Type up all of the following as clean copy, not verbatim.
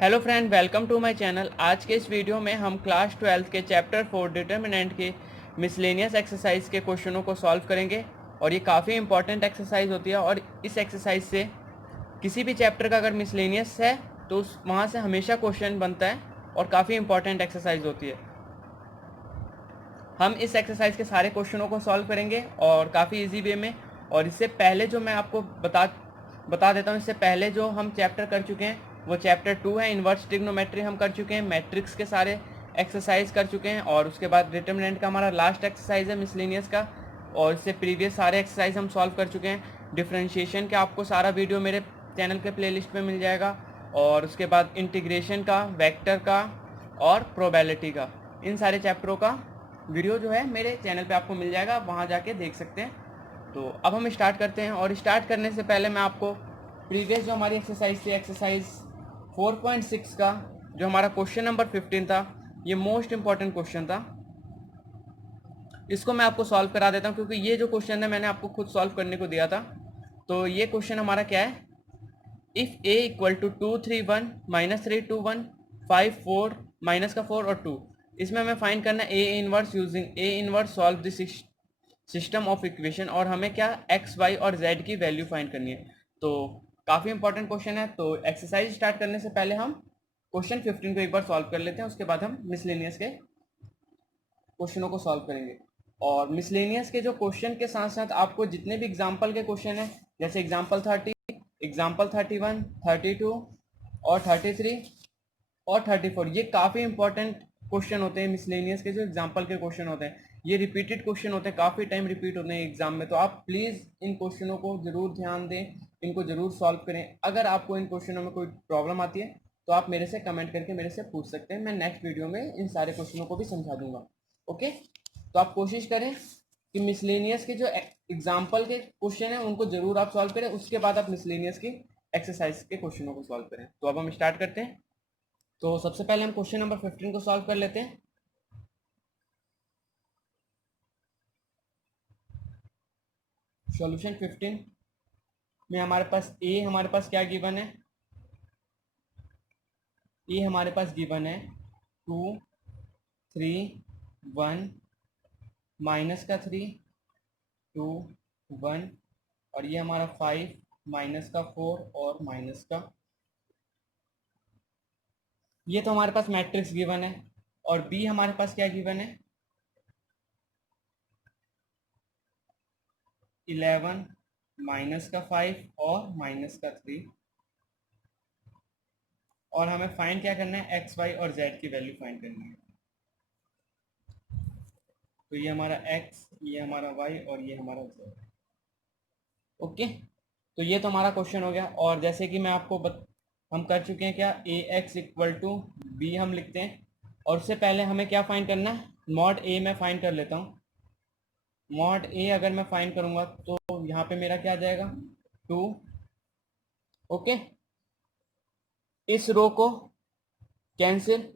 Hello friend, welcome to my channel. आज के इस वीडियो में हम क्लास 12 के चैप्टर 4 डिटर्मिनेंट के मिसलेनियस एक्सरसाइज के क्वेश्चनों को सॉल्व करेंगे। और ये काफ़ी इंपॉर्टेंट एक्सरसाइज होती है और इस एक्सरसाइज से किसी भी चैप्टर का अगर मिसलेनियस है तो उस वहाँ से हमेशा क्वेश्चन बनता है और काफ़ी इंपॉर्टेंट एक्सरसाइज होती है। हम इस एक्सरसाइज के सारे क्वेश्चनों को सॉल्व करेंगे और काफ़ी इजी वे में। और इससे पहले जो मैं आपको बता देता हूँ, इससे पहले जो हम चैप्टर कर चुके हैं वो चैप्टर 2 है, इन्वर्स ट्रिग्नोमेट्री हम कर चुके हैं, मैट्रिक्स के सारे एक्सरसाइज कर चुके हैं और उसके बाद डिटरमिनेंट का हमारा लास्ट एक्सरसाइज है मिसलेनियस का। और इससे प्रीवियस सारे एक्सरसाइज हम सॉल्व कर चुके हैं। डिफरेंशिएशन का आपको सारा वीडियो मेरे चैनल के प्लेलिस्ट में मिल जाएगा। और उसके बाद इंटीग्रेशन का, वेक्टर का और प्रोबेबिलिटी का, इन सारे चैप्टरों का वीडियो जो है मेरे चैनल पे आपको मिल जाएगा, आप वहाँ जाके देख सकते हैं। तो अब हम स्टार्ट करते हैं। और स्टार्ट करने से पहले मैं आपको प्रीवियस जो हमारी एक्सरसाइज थी, एक्सरसाइज 4.6 का जो हमारा क्वेश्चन नंबर 15 था, ये मोस्ट इंपॉर्टेंट क्वेश्चन था, इसको मैं आपको सॉल्व करा देता हूँ क्योंकि ये जो क्वेश्चन है मैंने आपको खुद सॉल्व करने को दिया था। तो ये क्वेश्चन हमारा क्या है, if A equal to 2 3 1 -3 2 1 5 4 minus का 4 और 2, इसमें हमें फाइंड करना है A inverse using A inverse solve this system of equation. और हमें क्या एक्स वाई और जेड की वैल्यू फाइंड करनी है। तो काफ़ी इंपॉर्टेंट क्वेश्चन है। तो एक्सरसाइज स्टार्ट करने से पहले हम क्वेश्चन 15 को एक बार सॉल्व कर लेते हैं, उसके बाद हम मिसलेनियस के क्वेश्चनों को सॉल्व करेंगे। और मिसलेनियस के जो क्वेश्चन के साथ साथ आपको जितने भी एग्जाम्पल के क्वेश्चन हैं, जैसे एग्जाम्पल 30, एग्जाम्पल 31, 32 और 33 और 34, ये काफ़ी इंपॉर्टेंट क्वेश्चन होते हैं। मिसलेनियस के जो एग्जाम्पल के क्वेश्चन होते हैं ये रिपीटेड क्वेश्चन होते हैं, काफ़ी टाइम रिपीट होते हैं एग्जाम में। तो आप प्लीज़ इन क्वेश्चनों को जरूर ध्यान दें, इनको जरूर सॉल्व करें। अगर आपको इन क्वेश्चनों में कोई प्रॉब्लम आती है तो आप मेरे से कमेंट करके मेरे से पूछ सकते हैं, मैं नेक्स्ट वीडियो में इन सारे क्वेश्चनों को भी समझा दूंगा। ओके, तो आप कोशिश करें कि मिसलेनियस के जो एग्जाम्पल के क्वेश्चन हैं उनको जरूर आप सॉल्व करें, उसके बाद आप मिसलेनियस की एक्सरसाइज के क्वेश्चनों को सॉल्व करें। तो अब हम स्टार्ट करते हैं। तो सबसे पहले हम क्वेश्चन नंबर 15 को सॉल्व कर लेते हैं। सॉल्यूशन 15 में हमारे पास क्या गिवन है, ए हमारे पास गिवन है 2 3 1 माइनस का 3 2 1, और ये हमारा 5 माइनस का 4 और माइनस का, ये तो हमारे पास मैट्रिक्स गिवन है। और बी हमारे पास क्या गिवन है, 11 माइनस का 5 और माइनस का 3। और हमें फाइंड क्या करना है, एक्स वाई और जेड की वैल्यू फाइंड करनी है। तो ये हमारा एक्स, ये हमारा वाई और ये हमारा जेड। ओके, तो ये तो हमारा क्वेश्चन हो गया। और जैसे कि मैं आपको हम कर चुके हैं क्या, ए एक्स इक्वल टू बी हम लिखते हैं। और उससे पहले हमें क्या फाइंड करना है, मॉड ए मैं फाइंड कर लेता हूँ। मॉड ए अगर मैं फाइंड करूंगा तो यहाँ पे मेरा क्या आ जाएगा, 2। ओके, इस रो को कैंसिल,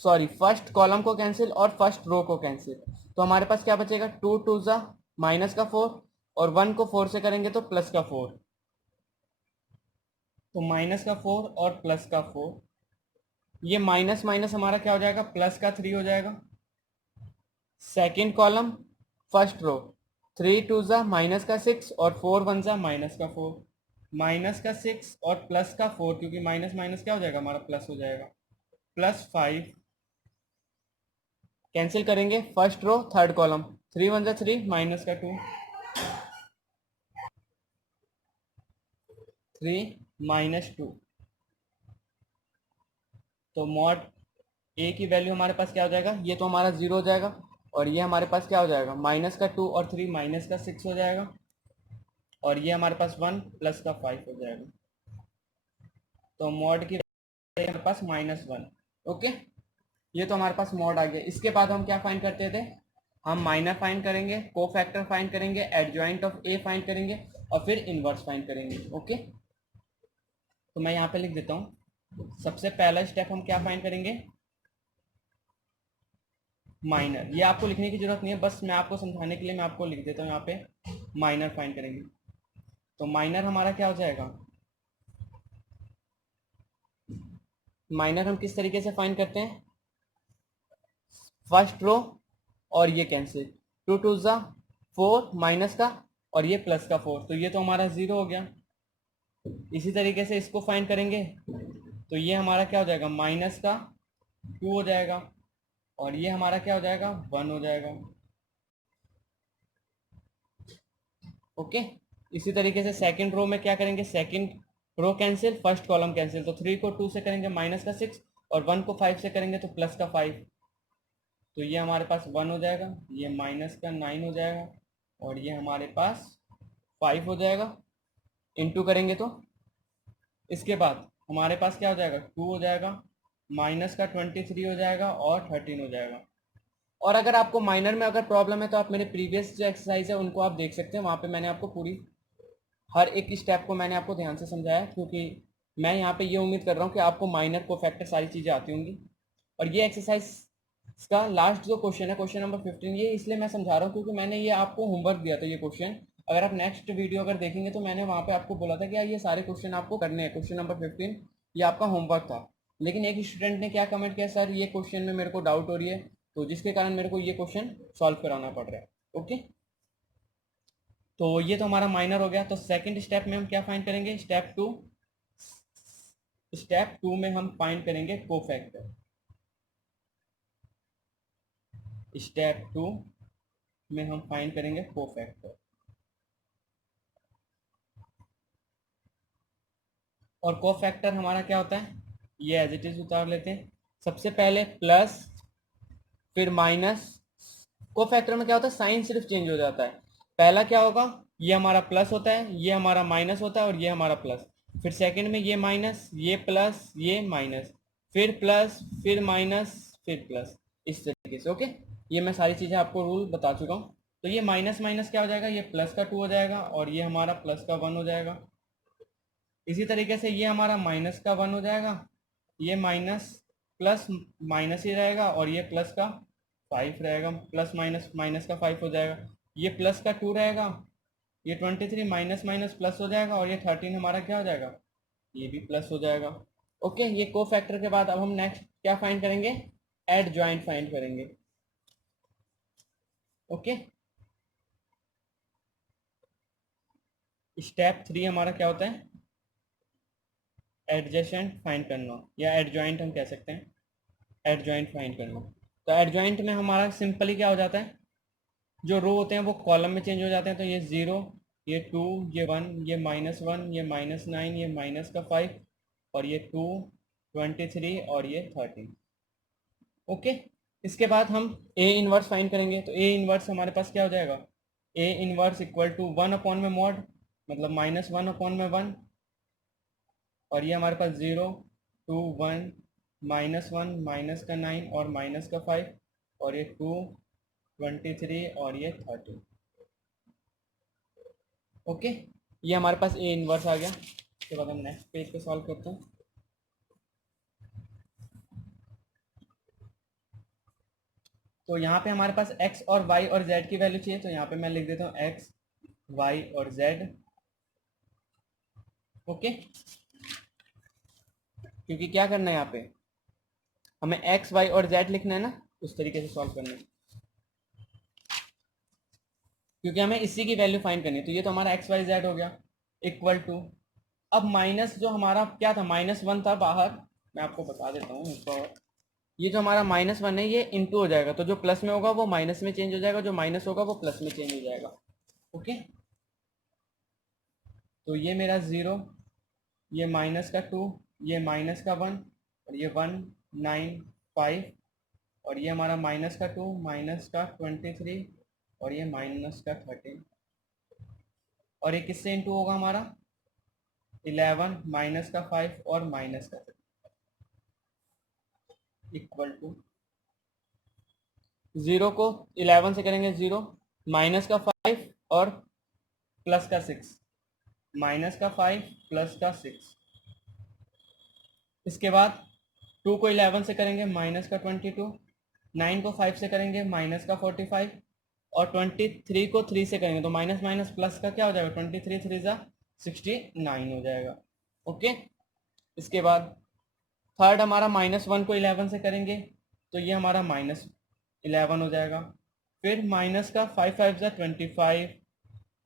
सॉरी फर्स्ट कॉलम को कैंसिल और फर्स्ट रो को कैंसिल। तो हमारे पास क्या बचेगा, 2 2 ज़ा माइनस का 4 और 1 को 4 से करेंगे तो प्लस का 4। तो माइनस का 4 और प्लस का 4, ये माइनस माइनस हमारा क्या हो जाएगा, प्लस का 3 हो जाएगा। सेकेंड कॉलम फर्स्ट रो, 3 2 ज़ा माइनस का 6 और 4 1 ज़ा माइनस का 4। माइनस का 6 और प्लस का 4, क्योंकि माइनस माइनस क्या हो जाएगा हमारा प्लस हो जाएगा, प्लस 5। कैंसिल करेंगे फर्स्ट रो थर्ड कॉलम, 3 1 ज़ा 3 माइनस का 2, 3 माइनस 2। तो मॉड ए की वैल्यू हमारे पास क्या हो जाएगा, ये तो हमारा 0 हो जाएगा। और ये हमारे पास क्या हो जाएगा, माइनस का 2 और 3 माइनस का 6 हो जाएगा। और ये हमारे पास 1 प्लस का 5 हो जाएगा। तो मॉड की हमारे पास -1। ओके, ये तो हमारे पास मॉड आ गया। इसके बाद हम क्या फाइंड करते थे, हम माइनर फाइंड करेंगे, को फैक्टर फाइंड करेंगे, एडजॉइंट ऑफ ए फाइंड करेंगे और फिर इनवर्स फाइंड करेंगे। ओके, तो मैं यहाँ पे लिख देता हूँ। सबसे पहला स्टेप हम क्या फाइंड करेंगे, माइनर। ये आपको लिखने की जरूरत नहीं है, बस मैं आपको समझाने के लिए मैं आपको लिख देता हूँ यहाँ पे, माइनर फाइंड करेंगे। तो माइनर हमारा क्या हो जाएगा, माइनर हम किस तरीके से फाइंड करते हैं, फर्स्ट रो और ये कैंसिल, 2 2 ज़ा 4 माइनस का और ये प्लस का 4, तो ये तो हमारा 0 हो गया। इसी तरीके से इसको फाइंड करेंगे तो ये हमारा क्या हो जाएगा, माइनस का 2 हो जाएगा और ये हमारा क्या हो जाएगा, 1 हो जाएगा। ओके, इसी तरीके से सेकंड रो में क्या करेंगे, second row cancel, first column cancel, तो 3 को 2 से करेंगे माइनस का 6 और 1 को 5 से करेंगे तो प्लस का 5, तो ये हमारे पास 1 हो जाएगा, ये माइनस का 9 हो जाएगा और ये हमारे पास 5 हो जाएगा। इनटू करेंगे तो इसके बाद हमारे पास क्या हो जाएगा, 2 हो जाएगा, माइनस का 23 हो जाएगा और 13 हो जाएगा। और अगर आपको माइनर में अगर प्रॉब्लम है तो आप मेरे प्रीवियस जो एक्सरसाइज है उनको आप देख सकते हैं, वहाँ पे मैंने आपको पूरी हर एक स्टेप को मैंने आपको ध्यान से समझाया, क्योंकि मैं यहाँ पे ये उम्मीद कर रहा हूँ कि आपको माइनर कोफैक्टर सारी चीज़ें आती होंगी। और ये एक्सरसाइज का लास्ट जो क्वेश्चन है, क्वेश्चन नंबर 15, ये इसलिए मैं समझा रहा हूँ क्योंकि मैंने ये आपको होमवर्क दिया था। ये क्वेश्चन अगर आप नेक्स्ट वीडियो अगर देखेंगे तो मैंने वहाँ पे आपको बोला था कि यार ये सारे क्वेश्चन आपको करने हैं, क्वेश्चन नंबर 15 ये आपका होमवर्क था। लेकिन एक स्टूडेंट ने क्या कमेंट किया, सर ये क्वेश्चन में मेरे को डाउट हो रही है, तो जिसके कारण मेरे को ये क्वेश्चन सॉल्व कराना पड़ रहा है। ओके, तो ये तो हमारा माइनर हो गया। तो सेकंड स्टेप में हम क्या फाइंड करेंगे, स्टेप टू में हम फाइंड करेंगे कोफैक्टर। स्टेप 2 में हम फाइंड करेंगे कोफैक्टर। और कोफैक्टर हमारा क्या होता है, ये एज इट इज उतार लेते हैं। सबसे पहले प्लस फिर माइनस। कोफैक्टर में क्या होता है, साइन सिर्फ चेंज हो जाता है। पहला क्या होगा, ये हमारा प्लस होता है, ये हमारा माइनस होता है और ये हमारा प्लस। फिर सेकंड में ये माइनस, ये प्लस, ये माइनस, फिर प्लस, फिर माइनस, फिर प्लस, इस तरीके से। ओके, ये मैं सारी चीज़ें आपको रूल बता चुका हूँ। तो ये माइनस माइनस क्या हो जाएगा, ये प्लस का 2 हो जाएगा और ये हमारा प्लस का 1 हो जाएगा। इसी तरीके से ये हमारा माइनस का 1 हो जाएगा, ये माइनस प्लस माइनस ही रहेगा और ये प्लस का 5 रहेगा, प्लस माइनस माइनस का 5 हो जाएगा। ये प्लस का 2 रहेगा, ये 23 माइनस माइनस प्लस हो जाएगा और ये 13 हमारा क्या हो जाएगा, ये भी प्लस हो जाएगा। ओके, ये को फैक्टर के बाद अब हम नेक्स्ट क्या फाइंड करेंगे, एड ज्वाइंट फाइंड करेंगे। ओके, स्टेप 3 हमारा क्या होता है, एडजेसेंट फाइंड करना, या एडजॉइंट हम कह सकते हैं, एडजॉइंट फाइंड करना। तो एडजॉइंट में हमारा सिंपली क्या हो जाता है, जो रो होते हैं वो कॉलम में चेंज हो जाते हैं। तो ये 0, ये 2, ये 1, ये -1, ये -9, ये माइनस का 5 और ये 2, 23 और ये 13। ओके, इसके बाद हम ए इनवर्स फाइंड करेंगे। तो ए इनवर्स हमारे पास क्या हो जाएगा, A inverse equal to 1 upon में मॉड, मतलब -1 अपॉन में 1 और ये हमारे पास 0, 2, 1, -1 माइनस का 9 और माइनस का 5 और ये 2, 23 और ये 13। ओके, ये हमारे पास ए इनवर्स आ गया। उसके बाद हम नेक्स्ट पेज पे सॉल्व करते हैं। तो यहाँ पे हमारे पास x और y और z की वैल्यू चाहिए, तो यहाँ पे मैं लिख देता हूँ x, y और z। ओके, क्योंकि क्या करना है यहाँ पे, हमें x, y और z लिखना है ना, उस तरीके से सॉल्व करना है, क्योंकि हमें इसी की वैल्यू फाइंड करनी है। तो ये तो हमारा x, y, z हो गया इक्वल टू, अब माइनस जो हमारा क्या था, -1 था बाहर, मैं आपको बता देता हूँ एक बार। ये जो हमारा -1 है ये इंटू हो जाएगा, तो जो प्लस में होगा वो माइनस में चेंज हो जाएगा, जो माइनस होगा वो प्लस में चेंज हो जाएगा। ओके, तो ये मेरा 0, ये माइनस का 2, ये माइनस का 1 और ये 1, 9, 5 और ये हमारा माइनस का 2, माइनस का 23 और ये माइनस का 13 और ये किससे इंटू होगा हमारा, 11 माइनस का 5 और माइनस का 3 इक्वल टू 0 को 11 से करेंगे 0, माइनस का 5 और प्लस का 6, माइनस का 5 प्लस का 6। इसके बाद 2 को 11 से करेंगे माइनस का 22, 9 को 5 से करेंगे माइनस का 45 और 23 को 3 से करेंगे तो माइनस माइनस प्लस का क्या हो जाएगा, 23 3 ज़ा 69 हो जाएगा। ओके, इसके बाद थर्ड हमारा -1 को 11 से करेंगे तो ये हमारा -11 हो जाएगा। फिर माइनस का 5 5 ज़ा 25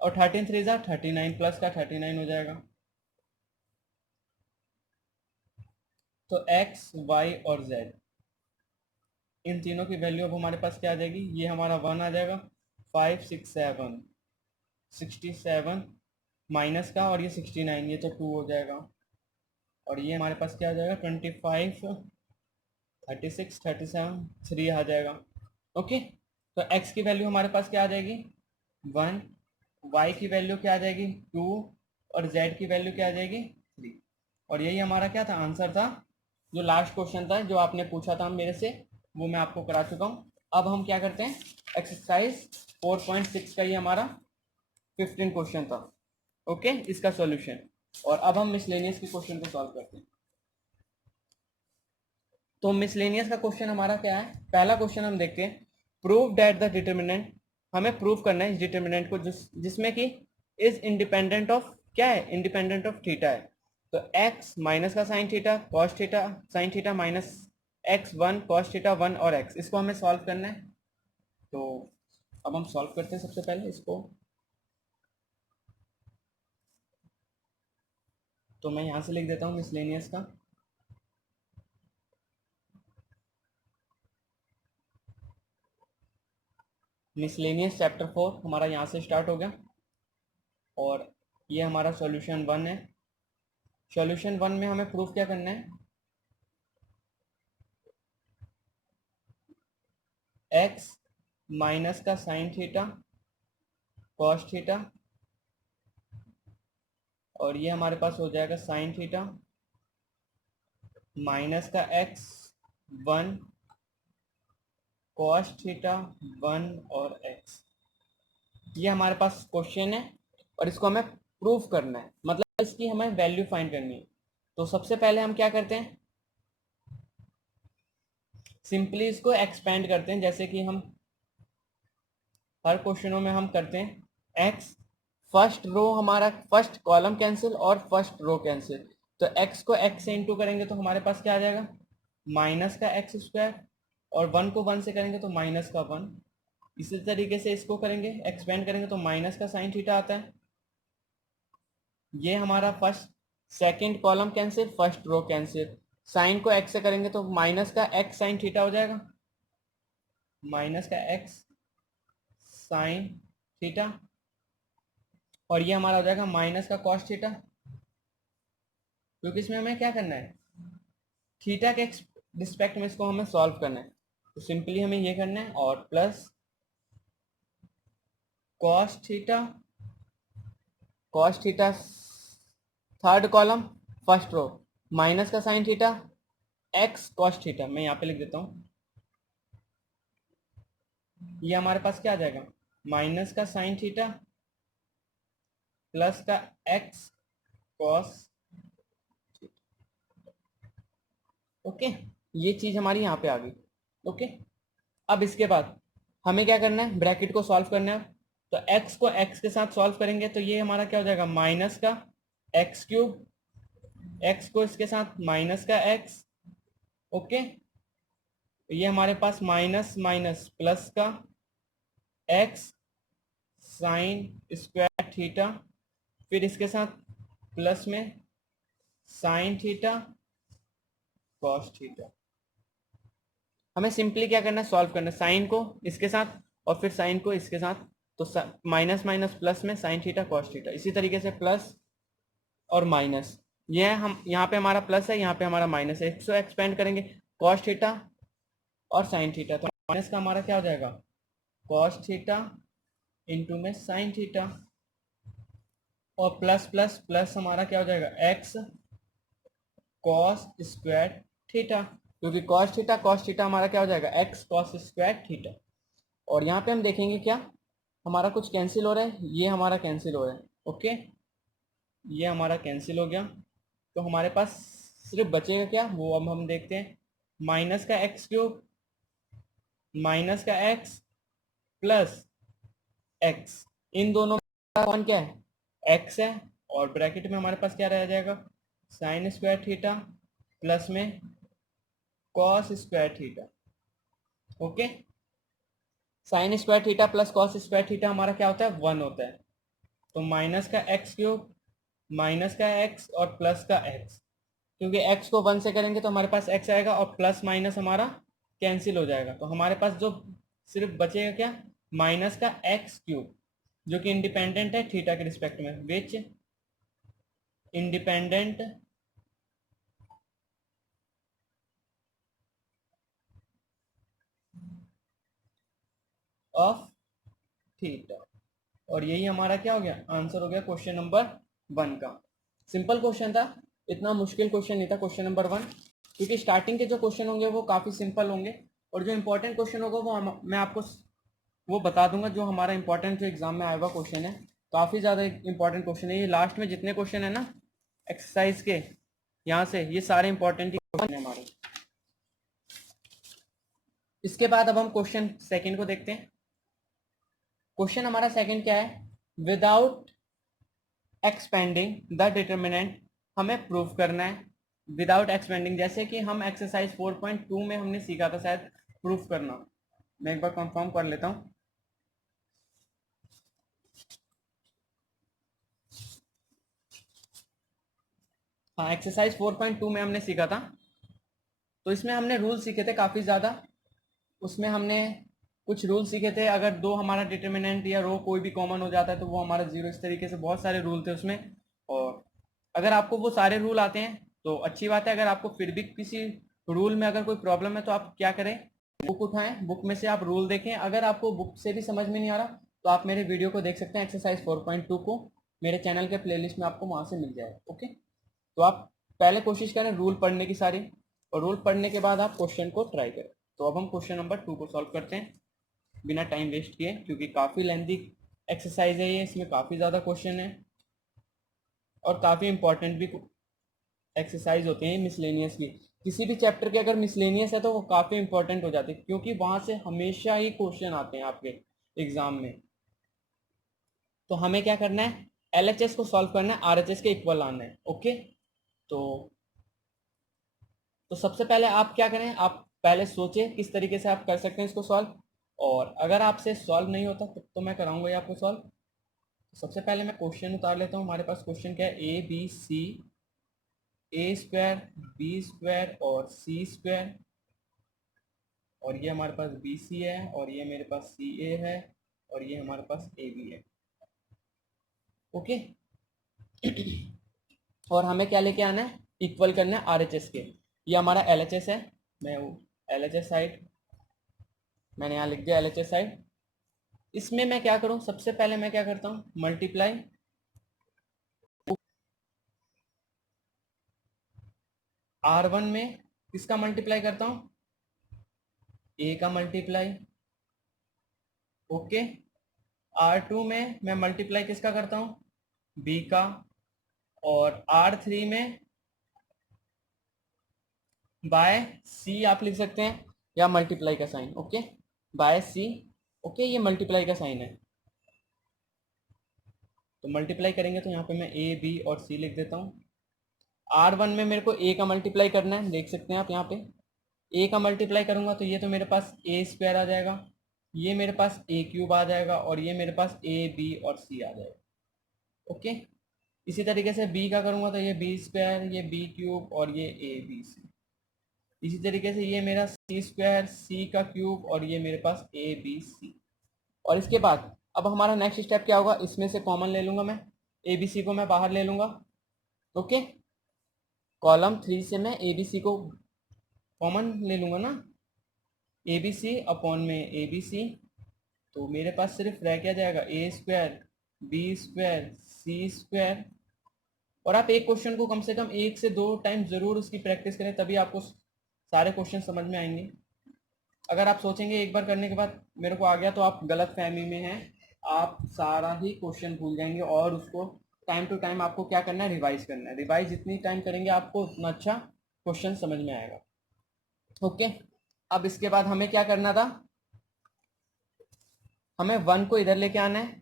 और 13 3 ज़ा 39 प्लस का 39 हो जाएगा। तो x, y और z इन तीनों की वैल्यू अब हमारे पास क्या आ जाएगी, ये हमारा 1 आ जाएगा, 5 6 7 67 माइनस का और ये 69, ये तो 2 हो जाएगा। और ये हमारे पास क्या आ जाएगा 25 36 37 3 आ जाएगा। ओके, तो x की वैल्यू हमारे पास क्या आ जाएगी 1, y की वैल्यू क्या आ जाएगी 2 और z की वैल्यू क्या आ जाएगी 3। और यही हमारा क्या था आंसर था, जो लास्ट क्वेश्चन था जो आपने पूछा था मेरे से, वो मैं आपको करा चुका हूँ। अब हम क्या करते हैं, एक्सरसाइज 4.6 का ये हमारा 15 क्वेश्चन था। ओके, इसका सॉल्यूशन। और अब हम मिसलेनियस के क्वेश्चन को सॉल्व करते हैं। तो मिसलेनियस का क्वेश्चन हमारा क्या है, पहला क्वेश्चन हम देखते हैं, प्रूव दैट द डिटर्मिनेंट, हमें प्रूव करना है इस डिटर्मिनेंट को जिसमें कि इज इंडिपेंडेंट ऑफ, क्या है, इंडिपेंडेंट ऑफ थीटा है। तो x माइनस का sine theta cos theta sine theta minus x 1 cos theta 1 और x, इसको हमें सॉल्व करना है। तो अब हम सॉल्व करते हैं सबसे पहले इसको। तो मैं यहाँ से लिख देता हूँ मिसलेनियस का, मिसलेनियस चैप्टर 4 हमारा यहाँ से स्टार्ट हो गया। और ये हमारा सॉल्यूशन 1 है। सॉल्यूशन 1 में हमें प्रूफ क्या करना है, x माइनस का साइन थीटा कॉस थीटा और ये हमारे पास हो जाएगा साइन थीटा माइनस का x 1 कॉस थीटा 1 और x, ये हमारे पास क्वेश्चन है और इसको हमें प्रूफ करना है, मतलब इसकी हमें वैल्यू फाइंड करनी है। तो सबसे पहले हम क्या करते हैं, सिंपली इसको एक्सपेंड करते हैं, जैसे कि हम हर क्वेश्चनों में हम करते हैं। x फर्स्ट रो हमारा, फर्स्ट कॉलम कैंसिल और फर्स्ट रो कैंसिल, तो x को x से इंटू करेंगे तो हमारे पास क्या आ जाएगा माइनस का एक्स स्क्वायर, और 1 को 1 से करेंगे तो माइनस का 1। इसी तरीके से इसको करेंगे, एक्सपेंड करेंगे तो माइनस का साइन थीटा आता है। ये हमारा first second column cancel first row cancel, sine को x से करेंगे तो माइनस का x साइन थीटा हो जाएगा, माइनस का x साइन थीटा, और ये हमारा हो जाएगा माइनस का कॉस थीटा, क्योंकि इसमें हमें क्या करना है, थीटा के रिस्पेक्ट में इसको हमें सॉल्व करना है। तो सिंपली हमें ये करना है, और plus cos theta third column first row minus का sine theta x cos theta, मैं यहाँ पे लिख देता हूँ, ये हमारे पास क्या आ जाएगा माइनस का साइन थीटा प्लस का एक्स कॉस। ओके, ये चीज हमारी यहाँ पे आ गई। ओके, अब इसके बाद हमें क्या करना है, ब्रैकेट को सॉल्व करना है। तो x को x के साथ सॉल्व करेंगे तो ये हमारा क्या हो जाएगा माइनस का एक्स क्यूब, x को इसके साथ माइनस का x। ओके, ये हमारे पास माइनस माइनस प्लस का x साइन स्क्वायर थीटा, फिर इसके साथ प्लस में साइन थीटा कॉस थीटा। हमें सिंपली क्या करना है, सॉल्व करना है, साइन को इसके साथ और फिर साइन को इसके साथ, तो माइनस माइनस प्लस में साइन थीटा कॉस थीटा, इसी तरीके से प्लस और माइनस, ये हम यहाँ पे हमारा प्लस है, यहाँ पे हमारा माइनस है, इसको एक्सपेंड करेंगे कॉस थीटा और साइन थीटा, तो माइनस का हमारा क्या हो जाएगा कॉस थीटा इंटू में साइन थीटा, और प्लस प्लस प्लस हमारा क्या हो जाएगा एक्स कॉस स्क्वायर थीटा, क्योंकि कॉस थीटा हमारा क्या हो जाएगा एक्स कॉस स्क्वायर थीटा। और यहाँ पे हम देखेंगे क्या हमारा कुछ कैंसिल हो रहा है, ये हमारा कैंसिल हो रहा है। ओके, ये हमारा कैंसिल हो गया, तो हमारे पास सिर्फ बचेगा क्या, वो अब हम देखते हैं, माइनस का एक्स क्यूब माइनस का एक्स प्लस एक्स, इन दोनों का कौन क्या है एक्स है, और ब्रैकेट में हमारे पास क्या रह जाएगा साइन स्क्वायर थीटा प्लस में cos square theta. Okay, sine square theta plus cos square theta हमारा क्या होता है, 1 होता है। तो माइनस का एक्स क्यूब, माइनस का एक्स और प्लस का एक्स, क्योंकि एक्स को 1 से करेंगे तो हमारे पास एक्स आएगा और प्लस माइनस हमारा कैंसिल हो जाएगा। तो हमारे पास जो सिर्फ बचेगा क्या, माइनस का एक्स क्यूब, जो कि इंडिपेंडेंट है थीटा के रिस्पेक्ट में, विच इंडिपेंडेंट ऑफ थीटा। और यही हमारा क्या हो गया, आंसर हो गया क्वेश्चन नंबर 1 का। सिंपल क्वेश्चन था, इतना मुश्किल क्वेश्चन नहीं था क्वेश्चन नंबर 1, क्योंकि स्टार्टिंग के जो क्वेश्चन होंगे वो काफ़ी सिंपल होंगे, और जो इंपॉर्टेंट क्वेश्चन होगा वो मैं आपको वो बता दूंगा। जो हमारा इंपॉर्टेंट जो एग्जाम में आया हुआ क्वेश्चन है, काफ़ी ज़्यादा इंपॉर्टेंट क्वेश्चन है ये। लास्ट में जितने क्वेश्चन है ना एक्सरसाइज के, यहाँ से ये सारे इंपॉर्टेंट क्वेश्चन है हमारे। इसके बाद अब हम क्वेश्चन सेकंड को देखते हैं। क्वेश्चन हमारा सेकंड क्या है, विदाउट एक्सपेंडिंग द डिटर्मिनेंट, हमें प्रूफ करना है विदाउट एक्सपेंडिंग। जैसे कि हम एक्सरसाइज 4.2 में हमने सीखा था शायद प्रूफ करना, मैं एक बार कंफर्म कर लेता हूँ। हाँ, एक्सरसाइज 4.2 में हमने सीखा था। तो इसमें हमने रूल सीखे थे काफ़ी ज़्यादा। उसमें हमने कुछ रूल सीखे थे, अगर दो हमारा डिटर्मिनेंट या रो कोई भी कॉमन हो जाता है तो वो हमारा जीरो, इस तरीके से बहुत सारे रूल थे उसमें। और अगर आपको वो सारे रूल आते हैं तो अच्छी बात है। अगर आपको फिर भी किसी रूल में अगर कोई प्रॉब्लम है तो आप क्या करें, बुक उठाएं, बुक में से आप रूल देखें। अगर आपको बुक से भी समझ में नहीं आ रहा तो आप मेरे वीडियो को देख सकते हैं, एक्सरसाइज 4.2 को मेरे चैनल के प्लेलिस्ट में आपको वहाँ से मिल जाएगा। ओके, तो आप पहले कोशिश करें रूल पढ़ने की सारी, और रूल पढ़ने के बाद आप क्वेश्चन को ट्राई करें। तो अब हम क्वेश्चन नंबर 2 को सॉल्व करते हैं बिना टाइम वेस्ट किए, क्योंकि काफ़ी लेंथी एक्सरसाइज है ये, इसमें काफ़ी ज़्यादा क्वेश्चन है और काफ़ी इंपॉर्टेंट भी एक्सरसाइज होते हैं मिसलेनियस भी। किसी भी चैप्टर के अगर मिसलेनियस है तो वो काफ़ी इंपॉर्टेंट हो जाते हैं, क्योंकि वहाँ से हमेशा ही क्वेश्चन आते हैं आपके एग्जाम में। तो हमें क्या करना है, एलएचएस को सॉल्व करना है, आरएचएस के इक्वल आना है। ओके, तो सबसे पहले आप क्या करें, आप पहले सोचें किस तरीके से आप कर सकते हैं इसको सॉल्व, और अगर आपसे सॉल्व नहीं होता तो मैं कराऊंगा ये आपको सॉल्व। सबसे पहले मैं क्वेश्चन उतार लेता हूँ। हमारे पास क्वेश्चन क्या है, A B C, A square B square और सी स्क्वायर, और ये हमारे पास बी सी है, और ये मेरे पास सी ए है, और ये हमारे पास ए बी है। ओके, और हमें क्या लेके आना है, इक्वल करना है आर एच एस के। ये हमारा एल एच एस है, मैं एल एच एस साइड मैंने यहाँ लिख दिया एल एच एस साइड। इसमें मैं क्या करूँ, सबसे पहले मैं क्या करता हूँ, मल्टीप्लाई R1 में किसका मल्टीप्लाई करता हूँ, ए का मल्टीप्लाई। ओके, R2 में मैं मल्टीप्लाई किसका करता हूँ, बी का। और R3 में बाय सी आप लिख सकते हैं, या मल्टीप्लाई का साइन। ओके, बाय सी। ओके, ये मल्टीप्लाई का साइन है, तो मल्टीप्लाई करेंगे तो यहाँ पे मैं ए बी और सी लिख देता हूँ। R1 में मेरे को ए का मल्टीप्लाई करना है, देख सकते हैं आप यहाँ पे। ए का मल्टीप्लाई करूंगा तो ये तो मेरे पास ए स्क्वायर आ जाएगा, ये मेरे पास ए क्यूब आ जाएगा, और ये मेरे पास ए बी और सी आ जाएगा। ओके, इसी तरीके से बी का करूंगा तो ये बी स्क्वायर, ये बी क्यूब और ये ए बी सी। इसी तरीके से ये मेरा सी स्क्वायर, सी का क्यूब और ये मेरे पास ए बी सी। और इसके बाद अब हमारा नेक्स्ट स्टेप क्या होगा, इसमें से कॉमन ले लूंगा मैं, ए बी सी को मैं बाहर ले लूंगा। ओके, कॉलम 3 से मैं ए बी सी को कॉमन ले लूंगा ना, ए बी सी अपॉन में ए बी सी। तो मेरे पास सिर्फ रह क्या जाएगा, ए square B square c square. और आप एक क्वेश्चन को कम से कम 1 से 2 टाइम ज़रूर उसकी प्रैक्टिस करें, तभी आपको सारे क्वेश्चन समझ में आएंगे। अगर आप सोचेंगे एक बार करने के बाद मेरे को आ गया, तो आप गलत फहमी में हैं, आप सारा ही क्वेश्चन भूल जाएंगे। और उसको टाइम टू टाइम आपको क्या करना है, रिवाइज करना है। रिवाइज जितनी टाइम करेंगे आपको उतना अच्छा क्वेश्चन समझ में आएगा। ओके, अब इसके बाद हमें क्या करना था, हमें 1 को इधर लेके आना है,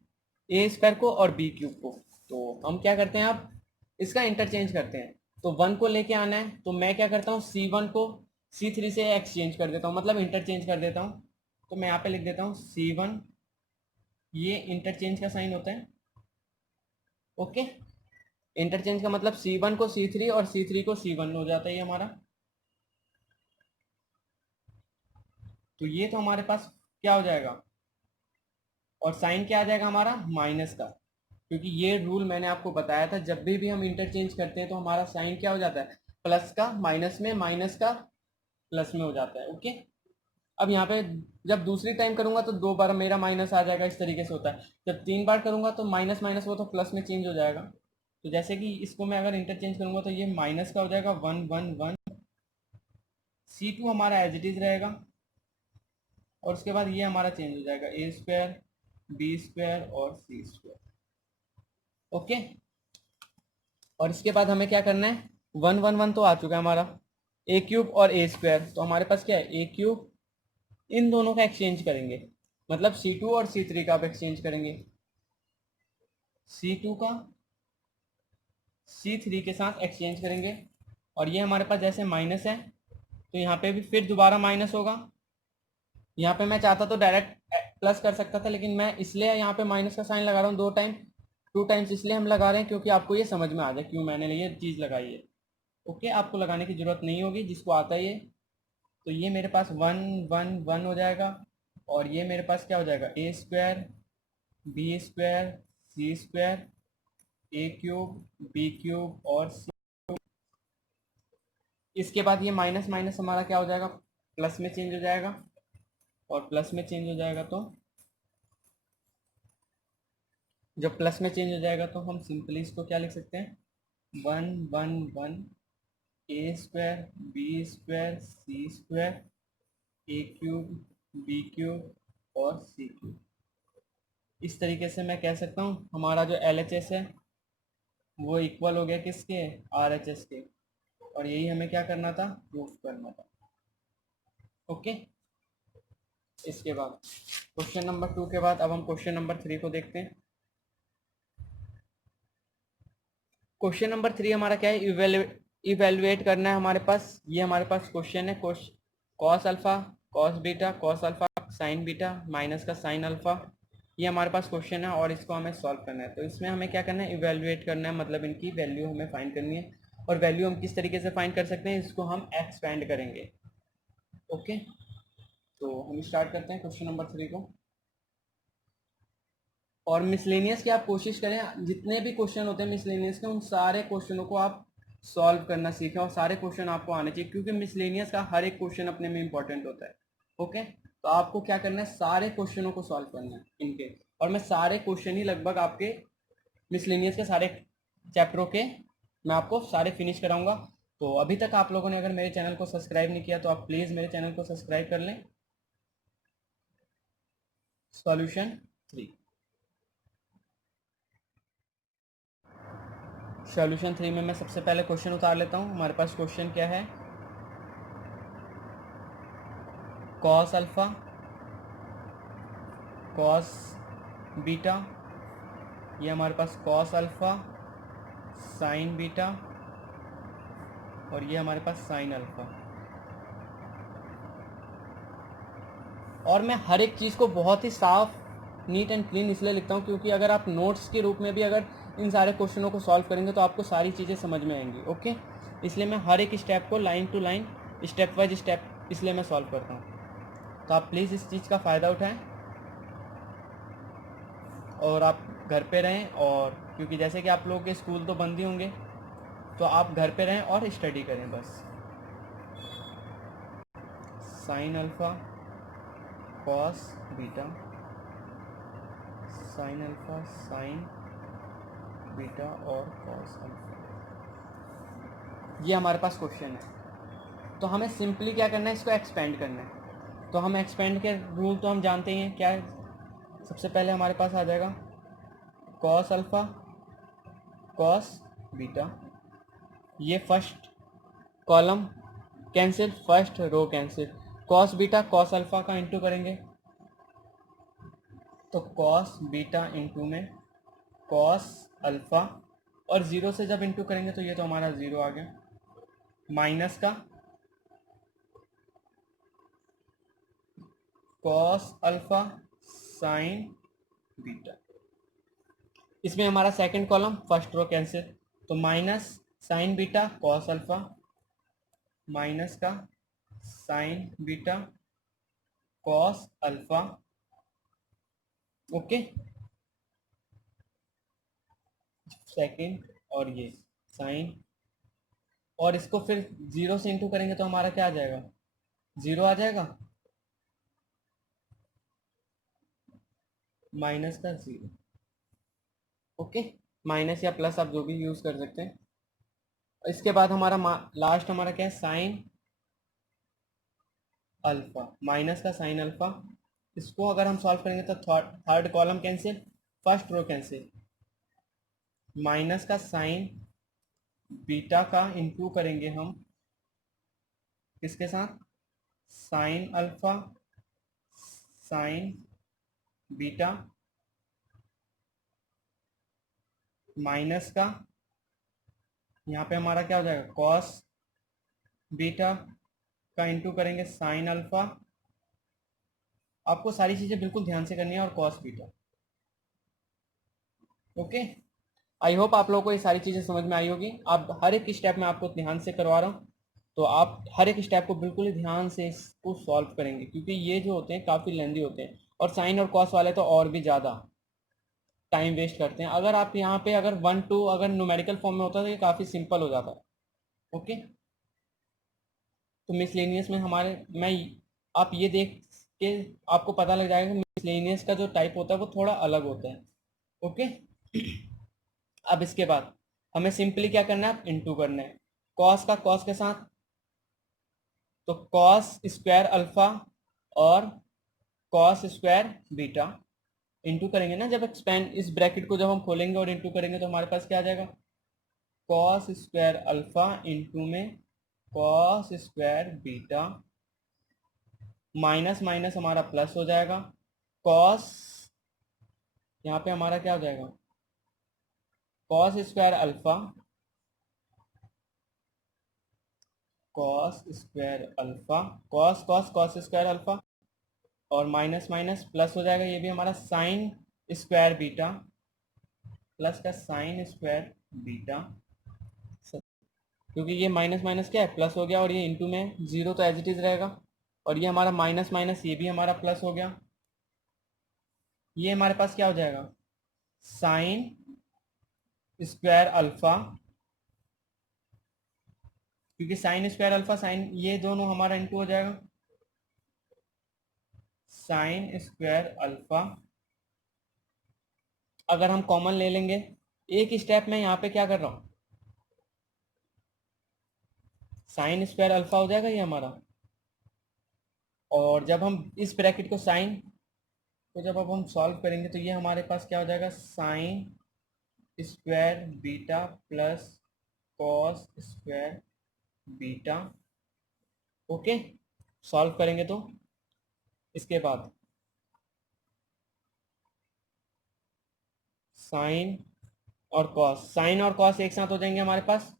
ए स्क्वायर को और बी क्यूब को। तो हम क्या करते हैं, आप इसका इंटरचेंज करते हैं। तो 1 को लेके आना है, तो मैं क्या करता हूँ, C1 को C3 से एक्सचेंज कर देता हूँ, मतलब इंटरचेंज कर देता हूँ। तो मैं यहाँ पे लिख देता हूँ C1, ये इंटरचेंज का साइन होता है। ओके, इंटरचेंज का मतलब C1 को C3 और C3 को C1 हो जाता है ये हमारा। तो ये तो हमारे पास क्या हो जाएगा, और साइन क्या आ जाएगा हमारा, माइनस का, क्योंकि ये रूल मैंने आपको बताया था, जब भी हम इंटरचेंज करते हैं तो हमारा साइन क्या हो जाता है, प्लस का माइनस में, माइनस का प्लस में हो जाता है। ओके, अब यहाँ पे जब दूसरी टाइम करूंगा तो 2 बार मेरा माइनस आ जाएगा, इस तरीके से होता है। जब 3 बार करूंगा तो माइनस माइनस वो तो प्लस में चेंज हो जाएगा। तो जैसे कि इसको मैं अगर इंटरचेंज करूंगा तो ये माइनस का हो जाएगा 1 1 1, C2 हमारा एज इट इज रहेगा, और उसके बाद ये हमारा चेंज हो जाएगा A² B² और C²। ओके, और इसके बाद हमें क्या करना है, 1 1 1 तो आ चुका है हमारा, A³ और A², तो हमारे पास क्या है, A³ इन दोनों का एक्सचेंज करेंगे, मतलब C2 और C3 का आप एक्सचेंज करेंगे, C2 का C3 के साथ एक्सचेंज करेंगे। और ये हमारे पास जैसे माइनस है तो यहाँ पे भी फिर दोबारा माइनस होगा। यहाँ पे मैं चाहता तो डायरेक्ट प्लस कर सकता था, लेकिन मैं इसलिए यहाँ पे माइनस का साइन लगा रहा हूँ 2 टाइम, 2 टाइम्स इसलिए हम लगा रहे हैं क्योंकि आपको ये समझ में आ जाए क्यों मैंने ये चीज़ लगाई है। ओके, आपको लगाने की ज़रूरत नहीं होगी, जिसको आता है ये। तो ये मेरे पास 1 1 1 हो जाएगा, और ये मेरे पास क्या हो जाएगा, A² B² C², A³ B³ और C। इसके बाद ये माइनस माइनस हमारा क्या हो जाएगा, प्लस में चेंज हो जाएगा, और प्लस में चेंज हो जाएगा तो जब प्लस में चेंज हो जाएगा तो हम सिंपली इसको क्या लिख सकते हैं, 1 1 1 A² B² C², A³ B³ और C³। इस तरीके से मैं कह सकता हूँ हमारा जो LHS है वो इक्वल हो गया किसके, RHS के, और यही हमें क्या करना था, प्रूफ करना था। ओके, इसके बाद क्वेश्चन नंबर 2 के बाद अब हम क्वेश्चन नंबर 3 को देखते हैं। क्वेश्चन नंबर 3 हमारा क्या है, इवेलुएट करना है हमारे पास। ये हमारे पास क्वेश्चन है, cos alpha cos beta cos alpha sine beta minus का साइन अल्फा, ये हमारे पास क्वेश्चन है और इसको हमें सॉल्व करना है। तो इसमें हमें क्या करना है, इवेलुएट करना है, मतलब इनकी वैल्यू हमें फाइंड करनी है। और वैल्यू हम किस तरीके से फाइंड कर सकते हैं, इसको हम एक्सपेंड करेंगे। ओके, तो हम स्टार्ट करते हैं क्वेश्चन नंबर 3 को। और मिसलेनियस की आप कोशिश करें, जितने भी क्वेश्चन होते हैं मिसलेनियस के, उन सारे क्वेश्चनों को आप सॉल्व करना सीखें, और सारे क्वेश्चन आपको आने चाहिए, क्योंकि मिसलेनियस का हर एक क्वेश्चन अपने में इंपॉर्टेंट होता है। ओके, तो आपको क्या करना है, सारे क्वेश्चनों को सॉल्व करना है इनके, और मैं सारे क्वेश्चन ही लगभग आपके मिसलेनियस के सारे चैप्टरों के मैं आपको सारे फिनिश कराऊंगा। तो अभी तक आप लोगों ने अगर मेरे चैनल को सब्सक्राइब नहीं किया तो आप प्लीज़ मेरे चैनल को सब्सक्राइब कर लें। सॉल्यूशन 3, सॉल्यूशन 3 में मैं सबसे पहले क्वेश्चन उतार लेता हूँ। हमारे पास क्वेश्चन क्या है, कॉस अल्फा कॉस बीटा, ये हमारे पास कॉस अल्फा साइन बीटा, और ये हमारे पास साइन अल्फा। और मैं हर एक चीज़ को बहुत ही साफ, नीट एंड क्लीन इसलिए लिखता हूँ क्योंकि अगर आप नोट्स के रूप में भी अगर इन सारे क्वेश्चनों को सॉल्व करेंगे तो आपको सारी चीज़ें समझ में आएंगी। ओके, इसलिए मैं हर एक स्टेप को line to line, step by step इसलिए मैं सॉल्व करता हूँ। तो आप प्लीज़ इस चीज़ का फ़ायदा उठाएं, और आप घर पे रहें, और क्योंकि जैसे कि आप लोगों के स्कूल तो बंद ही होंगे, तो आप घर पे रहें और स्टडी करें बस। Sine alpha cos beta sine alpha sine beta और कॉस अल्फ़ा, ये हमारे पास क्वेश्चन है। तो हमें सिंपली क्या करना है, इसको एक्सपेंड करना है। तो हम एक्सपेंड के रूल तो हम जानते ही हैं क्या है। सबसे पहले हमारे पास आ जाएगा कॉस अल्फ़ा कॉस बीटा, ये first column cancel, first row cancel, cos beta cos alpha का इंटू करेंगे तो कॉस बीटा इंटू में कॉस अल्फ़ा, और ज़ीरो से जब इंटू करेंगे तो ये तो हमारा ज़ीरो आ गया, माइनस का कॉस अल्फा साइन बीटा। इसमें हमारा second column first row cancel, तो minus sine beta cos alpha minus का sine beta cos alpha. Okay, second और ये साइन, और इसको फिर जीरो से इंटू करेंगे तो हमारा क्या आ जाएगा, जीरो आ जाएगा, माइनस का जीरो। ओके, माइनस या प्लस आप जो भी यूज कर सकते हैं। इसके बाद हमारा लास्ट हमारा क्या है, साइन अल्फा माइनस का साइन अल्फा। इसको अगर हम सॉल्व करेंगे तो third column cancel, first row cancel, minus का साइन बीटा का इंटू करेंगे हम किसके साथ, sine alpha sine beta minus का, यहाँ पे हमारा क्या हो जाएगा, कॉस बीटा का इंटू करेंगे साइन अल्फा। आपको सारी चीजें बिल्कुल ध्यान से करनी है, और cos beta. Okay, I hope आप लोगों को ये सारी चीजें समझ में आई होगी। आप हर एक स्टेप में आपको ध्यान से करवा रहा हूँ, तो आप हर एक स्टेप को बिल्कुल ही ध्यान से इसको सॉल्व करेंगे, क्योंकि ये जो होते हैं काफ़ी लेंदी होते हैं, और साइन और कॉस वाले तो और भी ज़्यादा टाइम वेस्ट करते हैं। अगर आप यहाँ पे अगर 1 2 अगर न्यूमेरिकल फॉर्म में होता तो ये काफ़ी सिंपल हो जाता। ओके, तो मिसलेनियस में हमारे आप ये देख के आपको पता लग जाएगा कि मिसलेनियस का जो टाइप होता है वो थोड़ा अलग होता है। ओके, अब इसके बाद हमें सिंपली क्या करना है, इंटू करना है कॉस का कॉस के साथ, तो कॉस स्क्वायर अल्फा और कॉस स्क्वायर बीटा इंटू करेंगे ना, जब एक्सपेंड इस ब्रैकेट को जब हम खोलेंगे और इंटू करेंगे तो हमारे पास क्या आ जाएगा, कॉस स्क्वायर अल्फा इंटू में cos square beta, minus minus हमारा प्लस हो जाएगा, कॉस यहाँ पे हमारा क्या हो जाएगा, cos square alpha cos square alpha cos cos cos square alpha, और माइनस माइनस प्लस हो जाएगा, ये भी हमारा साइन स्क्वायर बीटा प्लस का साइन स्क्वायर बीटा, क्योंकि ये माइनस माइनस क्या है, प्लस हो गया, और ये इंटू में जीरो तो एज इट इज रहेगा, और ये हमारा माइनस माइनस ये भी हमारा प्लस हो गया। ये हमारे पास क्या हो जाएगा, साइन स्क्वायर अल्फा, क्योंकि साइन स्क्वायर अल्फा साइन ये दोनों हमारा इंटू हो जाएगा, साइन स्क्वायर अल्फा। अगर हम कॉमन ले लेंगे, एक स्टेप में यहाँ पे क्या कर रहा हूँ, साइन स्क्वायर अल्फा हो जाएगा ये हमारा, और जब हम इस ब्रैकेट को साइन को जब अब हम सॉल्व करेंगे तो ये हमारे पास क्या हो जाएगा, sine square beta plus cos square beta. Okay, solve करेंगे तो इसके बाद साइन और कॉस एक साथ हो जाएंगे हमारे पास,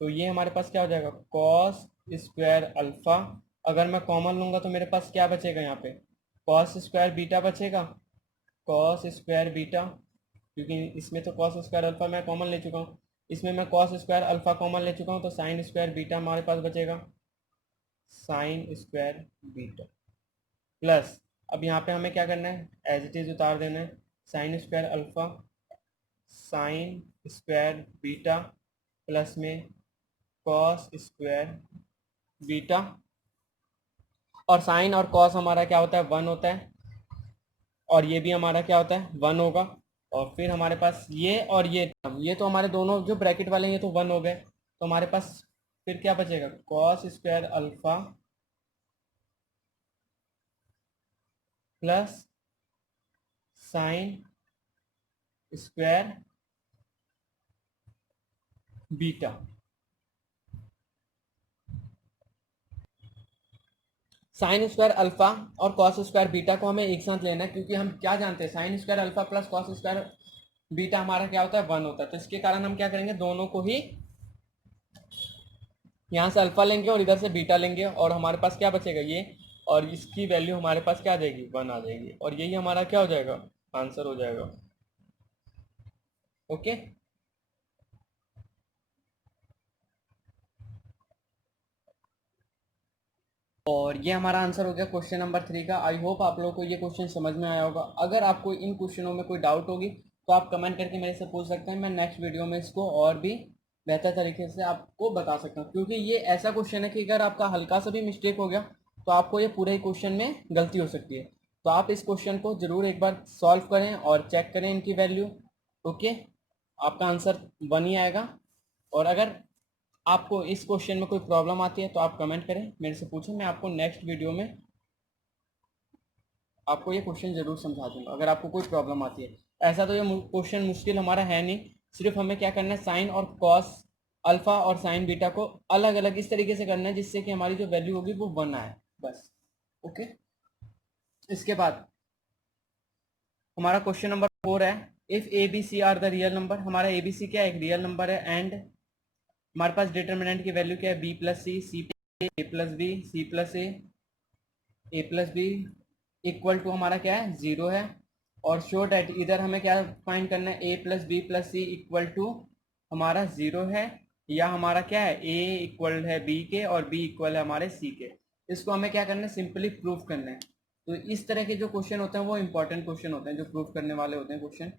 तो ये हमारे पास क्या हो जाएगा, कॉस स्क्वायर अल्फा। अगर मैं कॉमन लूँगा तो मेरे पास क्या बचेगा, यहाँ पे कॉस स्क्वायर बीटा बचेगा, कॉस स्क्वायर बीटा, क्योंकि इसमें तो कॉस स्क्वायर अल्फा मैं कॉमन ले चुका हूँ, इसमें मैं कॉस स्क्वायर अल्फा कॉमन ले चुका हूँ, तो साइन स्क्वायर बीटा हमारे पास बचेगा, साइन स्क्वायर बीटा प्लस, अब यहाँ पे हमें क्या करना है, एज इट इज उतार देना है, sine square alpha sine square beta plus में कॉस स्क्वायर बीटा, और साइन और कॉस हमारा क्या होता है, 1 होता है, और ये भी हमारा क्या होता है, 1 होगा, और फिर हमारे पास ये और ये तो हमारे दोनों जो ब्रैकेट वाले हैं ये तो 1 हो गए, तो हमारे पास फिर क्या बचेगा, cos square alpha plus sine square beta. Sine square alpha और कॉस स्क्वायर बीटा को हमें एक साथ लेना है, क्योंकि हम क्या जानते हैं, sine square alpha plus cos square beta हमारा क्या होता है, 1 होता है, तो इसके कारण हम क्या करेंगे, दोनों को ही यहाँ से अल्फा लेंगे और इधर से बीटा लेंगे, और हमारे पास क्या बचेगा ये, और इसकी वैल्यू हमारे पास क्या आ जाएगी, 1 आ जाएगी, और यही हमारा क्या हो जाएगा, आंसर हो जाएगा। ओके, और ये हमारा आंसर हो गया क्वेश्चन नंबर 3 का। आई होप आप लोगों को ये क्वेश्चन समझ में आया होगा। अगर आपको इन क्वेश्चनों में कोई डाउट होगी तो आप कमेंट करके मेरे से पूछ सकते हैं। मैं नेक्स्ट वीडियो में इसको और भी बेहतर तरीके से आपको बता सकता हूँ, क्योंकि ये ऐसा क्वेश्चन है कि अगर आपका हल्का सा भी मिस्टेक हो गया तो आपको ये पूरे ही क्वेश्चन में गलती हो सकती है। तो आप इस क्वेश्चन को ज़रूर एक बार सॉल्व करें और चेक करें इनकी वैल्यू। ओके, आपका आंसर 1 ही आएगा। और अगर आपको इस क्वेश्चन में कोई प्रॉब्लम आती है तो आप कमेंट करें, मेरे से पूछें, मैं आपको नेक्स्ट वीडियो में आपको ये क्वेश्चन ज़रूर समझा दूंगा अगर आपको कोई प्रॉब्लम आती है। ऐसा तो ये क्वेश्चन मुश्किल हमारा है नहीं, सिर्फ हमें क्या करना है, साइन और कॉस अल्फा और साइन बीटा को अलग अलग इस तरीके से करना है जिससे कि हमारी जो वैल्यू होगी वो 1 आए बस। ओके, इसके बाद हमारा क्वेश्चन नंबर 4 है, if A B C are the real number. हमारा ए बी सी क्या है, एक रियल नंबर है, एंड हमारे पास डिटर्मिनेंट की वैल्यू क्या है, B plus C plus B, C plus A plus B equal to हमारा क्या है, 0 है। और शो डैट इधर हमें क्या फाइंड करना है, a plus B plus C equal to हमारा 0 है, या हमारा क्या है, ए इक्वल है बी के और बी इक्वल है हमारे सी के। इसको हमें क्या करना है, सिंपली प्रूफ करना है। तो इस तरह के जो क्वेश्चन होते हैं वो इंपॉर्टेंट क्वेश्चन होते हैं, जो प्रूफ करने वाले होते हैं क्वेश्चन।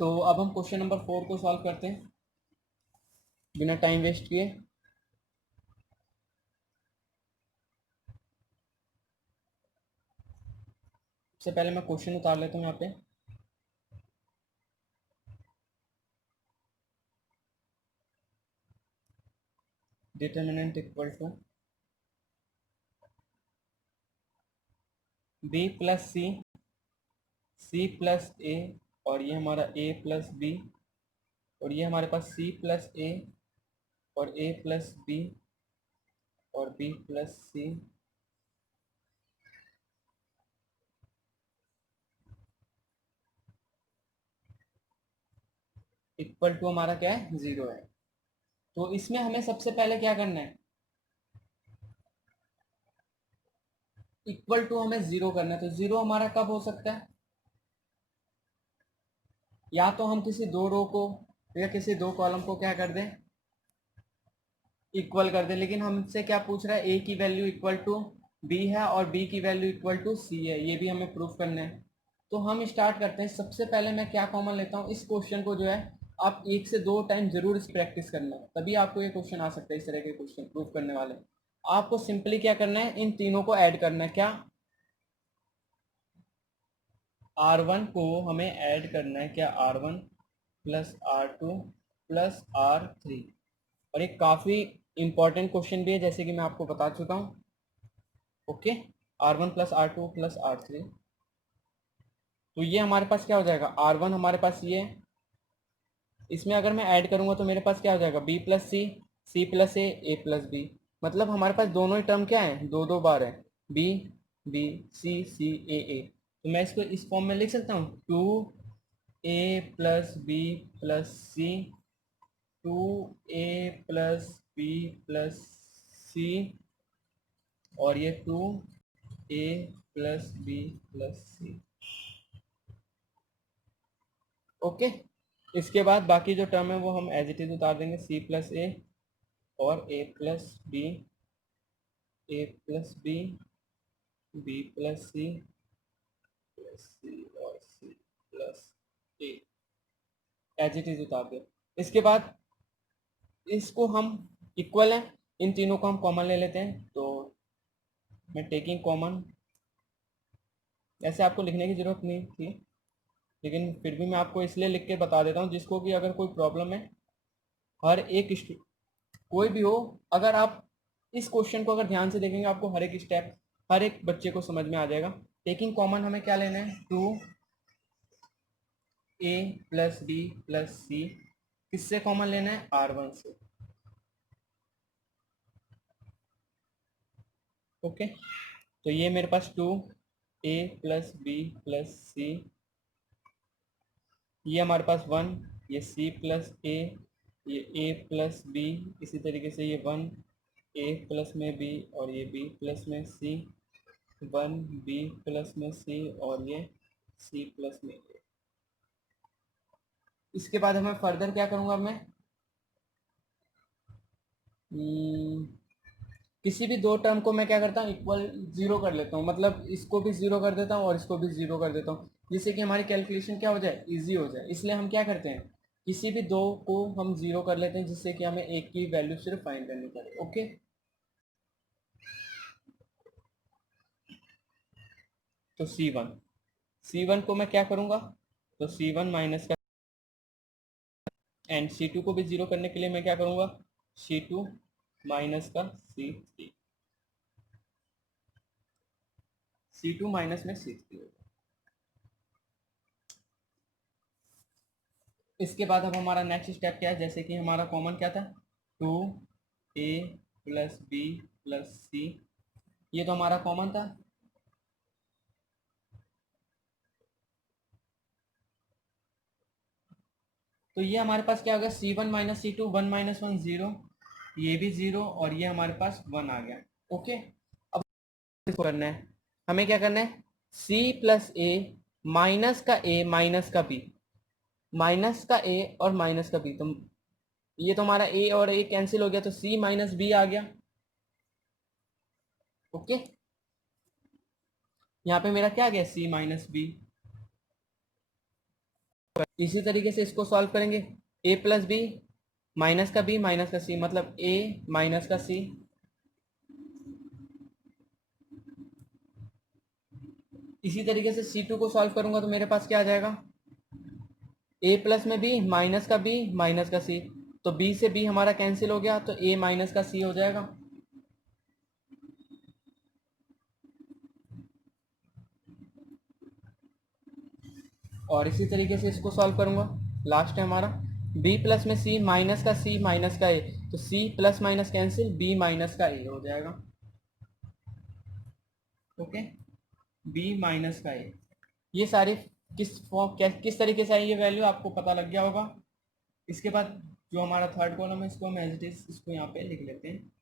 तो अब हम क्वेश्चन नंबर 4 को सॉल्व करते हैं बिना टाइम वेस्ट किए। सबसे पहले मैं क्वेश्चन उतार लेता हूँ यहाँ पे। Determinant equal to b plus C plus ए, और ये हमारा ए प्लस बी, और ये हमारे पास सी प्लस ए और ए प्लस बी और B plus C equal to हमारा क्या है, 0 है। तो इसमें हमें सबसे पहले क्या करना है, इक्वल टू हमें 0 करना है। तो 0 हमारा कब हो सकता है, या तो हम किसी दो रो को या किसी दो कॉलम को क्या कर दें, इक्वल कर दें। लेकिन हमसे क्या पूछ रहा है, ए की वैल्यू इक्वल टू बी है और बी की वैल्यू इक्वल टू सी है, ये भी हमें प्रूफ करना है। तो हम स्टार्ट करते हैं। सबसे पहले मैं क्या कॉमन लेता हूँ, इस क्वेश्चन को जो है आप 1 से 2 टाइम जरूर इस प्रैक्टिस करना है, तभी आपको ये क्वेश्चन आ सकता है। इस तरह के क्वेश्चन प्रूफ करने वाले आपको सिंपली क्या करना है, इन तीनों को ऐड करना है। क्या, R1 को हमें ऐड करना है, क्या, R1 plus R2 plus R3। और एक काफ़ी इंपॉर्टेंट क्वेश्चन भी है, जैसे कि मैं आपको बता चुका हूँ। Okay, R1 plus R2 plus R3। तो ये हमारे पास क्या हो जाएगा, R1 हमारे पास ये, इसमें अगर मैं ऐड करूंगा तो मेरे पास क्या हो जाएगा, B plus C plus A plus B. मतलब हमारे पास दोनों ही टर्म क्या है, दो दो बार है, बी बी सी ए। तो मैं इसको इस फॉर्म में लिख सकता हूँ, 2a प्लस बी प्लस सी, 2a प्लस बी प्लस सी, और ये 2a प्लस बी प्लस सी। ओके, इसके बाद बाकी जो टर्म है वो हम एज इट इज उतार देंगे, सी प्लस ए और A plus B, A plus B, B plus सी और C plus A, as it is उतार दे। इसके बाद इसको हम इक्वल है, इन तीनों को हम कॉमन ले लेते हैं। तो मैं टेकिंग कॉमन, ऐसे आपको लिखने की ज़रूरत नहीं थी, लेकिन फिर भी मैं आपको इसलिए लिख के बता देता हूँ जिसको कि अगर कोई प्रॉब्लम है, हर एक कोई भी हो, अगर आप इस क्वेश्चन को अगर ध्यान से देखेंगे आपको हर एक स्टेप हर एक बच्चे को समझ में आ जाएगा। टेकिंग कॉमन हमें क्या लेना है, 2a प्लस बी प्लस सी, किससे कॉमन लेना है, R1 से। ओके, तो ये मेरे पास 2a प्लस बी प्लस सी, ये हमारे पास 1, ये c प्लस ए, ये a प्लस बी, इसी तरीके से ये 1, ए प्लस में बी और ये बी प्लस में सी, 1 बी प्लस में सी और ये सी प्लस में ए। इसके बाद हमें फर्दर क्या करूँगा मैं, किसी भी दो टर्म को मैं क्या करता हूँ इक्वल जीरो कर लेता हूँ, मतलब इसको भी जीरो कर देता हूँ और इसको भी जीरो कर देता हूँ, जिससे कि हमारी कैलकुलेशन क्या हो जाए, इजी हो जाए। इसलिए हम क्या करते हैं, किसी भी दो को हम जीरो कर लेते हैं, जिससे कि हमें एक की वैल्यू सिर्फ फाइंड करनी पड़े। ओके, तो C1 को मैं क्या करूँगा, तो C1 माइनस का, एंड C2 को भी जीरो करने के लिए मैं क्या करूँगा, C2 माइनस का C3, C2 माइनस में C3 होगा। इसके बाद अब हमारा नेक्स्ट स्टेप क्या है, जैसे कि हमारा कॉमन क्या था, 2a प्लस बी प्लस सी, ये तो हमारा कॉमन था। तो ये हमारे पास क्या होगा, C1 minus C2, 1 minus 1 zero, ये भी जीरो और ये हमारे पास 1 आ गया। ओके, अब इसको करना है, हमें क्या करना है, C प्लस ए माइनस का ए माइनस का बी, माइनस का ए और माइनस का बी, तो ये तो हमारा ए और ए कैंसिल हो गया, तो C माइनस बी आ गया। ओके, यहाँ पे मेरा क्या आ गया, C माइनस बी। इसी तरीके से इसको सॉल्व करेंगे, ए प्लस बी माइनस का बी माइनस का सी, मतलब ए माइनस का सी। इसी तरीके से C2 को सॉल्व करूंगा तो मेरे पास क्या आ जाएगा, ए प्लस में बी माइनस का बी माइनस का सी, तो बी से बी हमारा कैंसिल हो गया, तो ए माइनस का सी हो जाएगा। और इसी तरीके से इसको सॉल्व करूंगा, लास्ट है हमारा b प्लस में c माइनस का c माइनस का a, तो c plus minus cancel, b minus का a हो जाएगा। ओके, b माइनस का a, ये सारे किस फॉर्म किस तरीके से आई ये वैल्यू आपको पता लग गया होगा। इसके बाद जो हमारा थर्ड कॉलम है इसको हम एज इट इज इसको यहाँ पे लिख लेते हैं,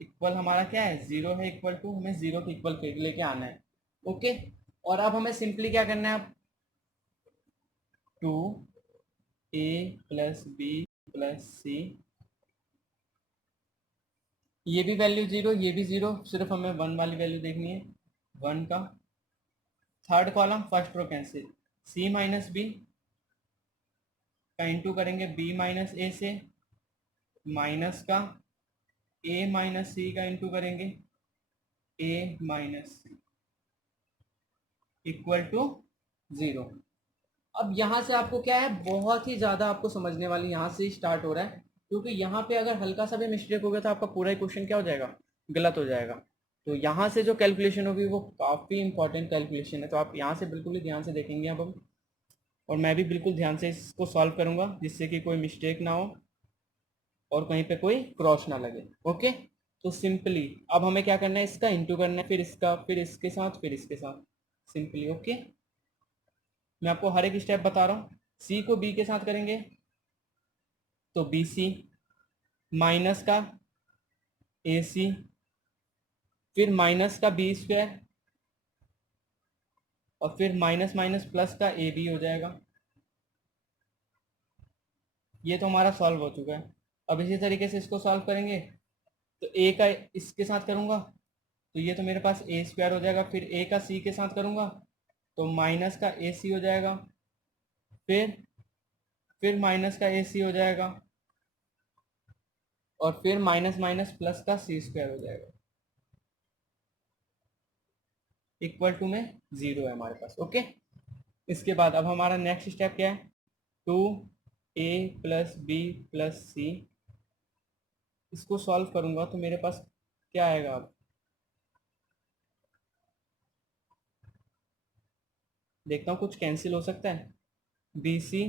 इक्वल हमारा क्या है, जीरो है, इक्वल टू हमें जीरो के इक्वल लेके आना है। ओके, और अब हमें सिंपली क्या करना है, 2a प्लस बी प्लस सी, ये भी वैल्यू जीरो, ये भी जीरो, सिर्फ हमें वन वाली वैल्यू देखनी है, वन का third column first row cancel, c minus B का इंटू करेंगे b माइनस ए से, माइनस का a माइनस सी का इंटू करेंगे a minus C equal to zero. अब यहाँ से आपको क्या है, बहुत ही ज़्यादा आपको समझने वाली यहाँ से ही स्टार्ट हो रहा है, क्योंकि यहाँ पे अगर हल्का सा भी मिस्टेक हो गया तो आपका पूरा ही क्वेश्चन क्या हो जाएगा, गलत हो जाएगा। तो यहाँ से जो कैलकुलेशन होगी वो काफ़ी इंपॉर्टेंट कैलकुलेशन है, तो आप यहाँ से बिल्कुल ही ध्यान से देखेंगे अब हम, और मैं भी बिल्कुल ध्यान से इसको सॉल्व करूँगा जिससे कि कोई मिस्टेक ना हो और कहीं पे कोई क्रॉस ना लगे। ओके, तो सिंपली अब हमें क्या करना है, इसका इंटू करना है, फिर इसका, फिर इसके साथ, फिर इसके साथ, सिंपली। ओके, मैं आपको हर एक स्टेप बता रहा हूँ। सी को बी के साथ करेंगे तो बी सी, माइनस का ए सी, फिर माइनस का बी स्क्वायर, और फिर माइनस माइनस प्लस का ए बी हो जाएगा। ये तो हमारा सॉल्व हो चुका है। अब इसी तरीके से इसको सॉल्व करेंगे तो ए का इसके साथ करूँगा तो ये तो मेरे पास ए स्क्वायर हो जाएगा, फिर ए का सी के साथ करूँगा तो माइनस का ए सी हो जाएगा, फिर माइनस का ए सी हो जाएगा, और फिर माइनस माइनस प्लस का सी स्क्वायर हो जाएगा, इक्वल टू में जीरो है हमारे पास। ओके, इसके बाद अब हमारा नेक्स्ट स्टेप क्या है, 2a प्लस बी प्लस सी, इसको सॉल्व करूंगा तो मेरे पास क्या आएगा, अब देखता हूँ कुछ कैंसिल हो सकता है, बी सी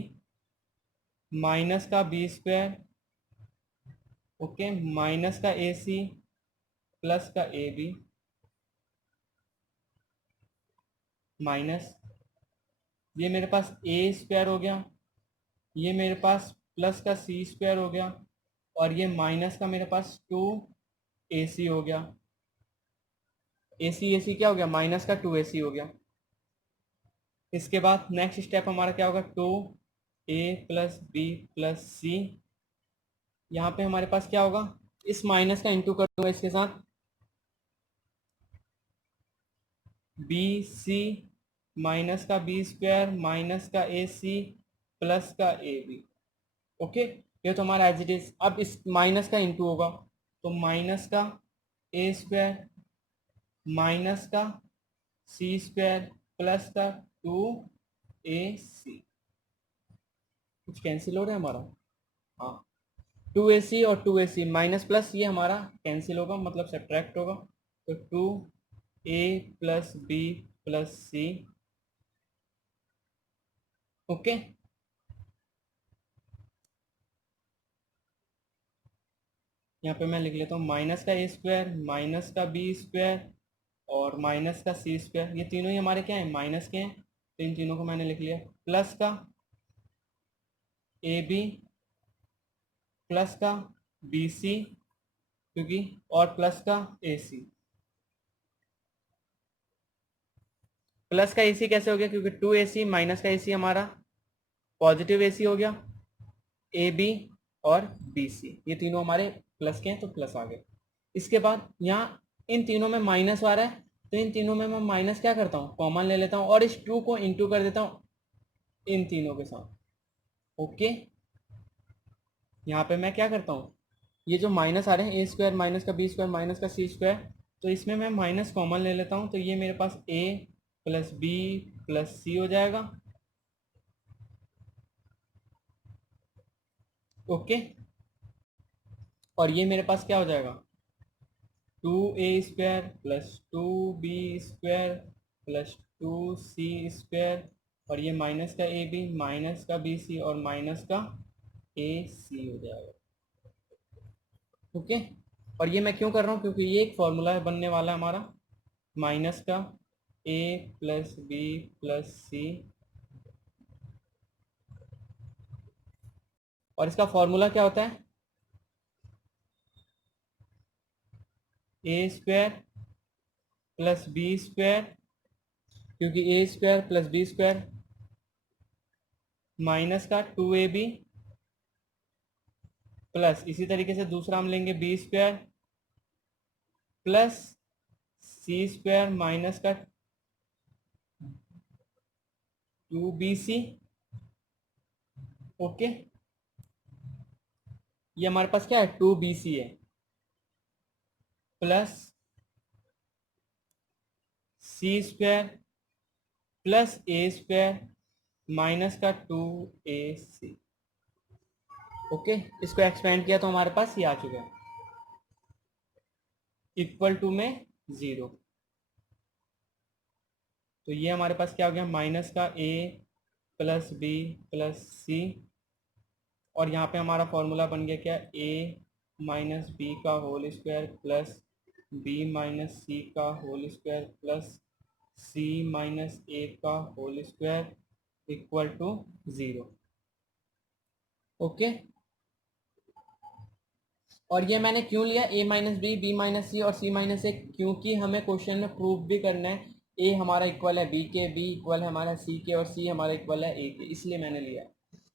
माइनस का बी स्क्वायर, ओके, माइनस का ए सी प्लस का ए बी, माइनस ये मेरे पास ए स्क्वायर हो गया, ये मेरे पास प्लस का सी स्क्वायर हो गया, और ये माइनस का मेरे पास 2 ए सी हो गया, ए सी क्या हो गया, माइनस का 2ac हो गया। इसके बाद नेक्स्ट स्टेप हमारा क्या होगा, 2a प्लस बी प्लस सी। यहाँ पे हमारे पास क्या होगा, इस माइनस का इंटू कर दूंगा इसके साथ, बी सी माइनस का बी स्क्वायर माइनस का ए सी प्लस का ए बी। ओके, ये तो हमारा एज इट इज। अब इस माइनस का इंटू होगा, तो माइनस का ए स्क्वायर माइनस का सी स्क्वायर प्लस का 2ac। कुछ कैंसिल हो रहा है हमारा, हाँ 2ac और 2ac माइनस प्लस ये हमारा कैंसिल होगा, मतलब सब्ट्रैक्ट होगा। तो 2a प्लस बी प्लस सी। ओके, यहाँ पे मैं लिख लेता हूँ माइनस का ए स्क्वायर माइनस का बी स्क्वायर और माइनस का सी स्क्वायर, ये तीनों ही हमारे क्या हैं, माइनस के हैं, तो इन तीनों को मैंने लिख लिया, प्लस का ए बी प्लस का बी सी क्योंकि, और प्लस का ए सी। प्लस का ए सी कैसे हो गया, क्योंकि 2ac माइनस का ए सी हमारा पॉजिटिव ए सी हो गया, ए बी और बी सी ये तीनों हमारे प्लस के हैं, तो प्लस आ गए। इसके बाद यहाँ इन तीनों में माइनस आ रहा है, तो इन तीनों में मैं माइनस क्या करता हूँ, कॉमन ले लेता हूँ और इस 2 को इंटू कर देता हूँ इन तीनों के साथ। ओके, यहाँ पे मैं क्या करता हूँ, ये जो माइनस आ रहे हैं ए स्क्वायर माइनस का बी स्क्वायर माइनस का सी स्क्वायर, तो इसमें मैं माइनस कॉमन ले लेता हूँ, तो ये मेरे पास ए प्लस बी प्लस सी हो जाएगा। ओके, और ये मेरे पास क्या हो जाएगा, 2a square plus 2b square plus 2c square, और ये माइनस का ए बी माइनस का बी सी और माइनस का ए सी हो जाएगा। ओके, और ये मैं क्यों कर रहा हूँ, क्योंकि ये एक फॉर्मूला है बनने वाला है हमारा, माइनस का ए प्लस बी प्लस सी, और इसका फॉर्मूला क्या होता है, a square plus b square, क्योंकि a square plus b square minus का 2ab प्लस, इसी तरीके से दूसरा हम लेंगे b square plus c square minus का 2bc। ओके, ये हमारे पास क्या है, 2bc है plus c square plus a square minus का 2ac। ओके, इसको एक्सपेंड किया तो हमारे पास ये आ चुका है, इक्वल टू में 0। तो ये हमारे पास क्या हो गया, माइनस का ए प्लस बी प्लस सी, और यहाँ पे हमारा फॉर्मूला बन गया क्या, ए माइनस बी का whole square plus b minus सी का whole square plus c minus ए का whole square equal to 0। Okay, और ये मैंने क्यों लिया a minus b minus c और सी माइनस ए, क्योंकि हमें क्वेश्चन में प्रूफ भी करना है ए हमारा इक्वल है बी के, बी इक्वल है हमारा सी के, और सी हमारा इक्वल है ए के, इसलिए मैंने लिया।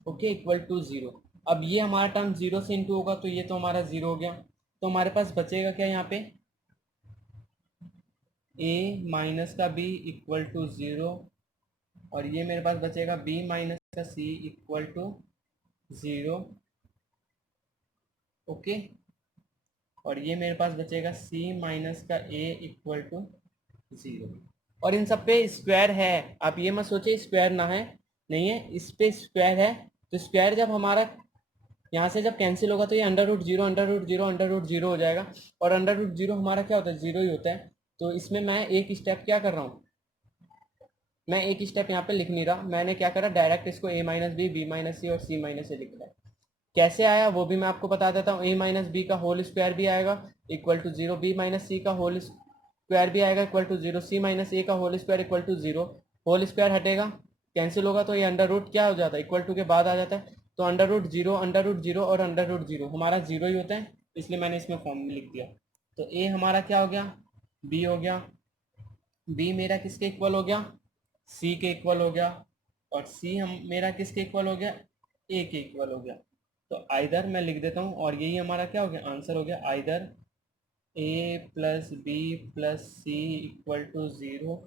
Okay, equal to 0। अब ये हमारा टर्म 0 से इंटू होगा, तो ये तो हमारा 0 हो गया, तो हमारे पास बचेगा क्या यहाँ पे, ए माइनस का बी इक्वल टू 0, और ये मेरे पास बचेगा बी माइनस का सी इक्वल टू 0। ओके, और ये मेरे पास बचेगा c माइनस का a इक्वल टू 0, और इन सब पे स्क्वायर है। आप ये मत सोचिए स्क्वायर ना है, नहीं है, इस पे स्क्वायर है, तो स्क्वायर जब हमारा यहाँ से जब कैंसिल होगा तो ये under root zero under root zero under root zero हो जाएगा, और अंडर रूट जीरो हमारा क्या होता है, 0 ही होता है। तो इसमें मैं एक स्टेप क्या कर रहा हूँ, मैं एक स्टेप यहाँ पे लिख नहीं रहा, मैंने क्या करा, डायरेक्ट इसको a minus b minus c और c माइनस ए लिख रहा है। कैसे आया वो भी मैं आपको बता देता हूँ, a माइनस बी का होल स्क्वायर भी आएगा इक्वल टू 0, बी माइनस सी का होल स्क्वायर भी आएगा इक्वल टू 0, सी माइनस ए का whole square equal to 0। Whole square हटेगा, कैंसिल होगा, तो ये अंडर रूट क्या हो जाता है, इक्वल टू के बाद आ जाता है, तो अंडर रूट जीरो और अंडर रूट जीरो हमारा 0 ही होता है, इसलिए मैंने इसमें फॉर्म में लिख दिया। तो ए हमारा क्या हो गया, बी हो गया, बी मेरा किसके इक्वल हो गया, सी के इक्वल हो गया, और सी हम मेरा किसके इक्वल हो गया, ए के इक्वल हो गया। तो आइदर मैं लिख देता हूँ, और यही हमारा क्या हो गया, आंसर हो गया either A plus B plus C equal to zero,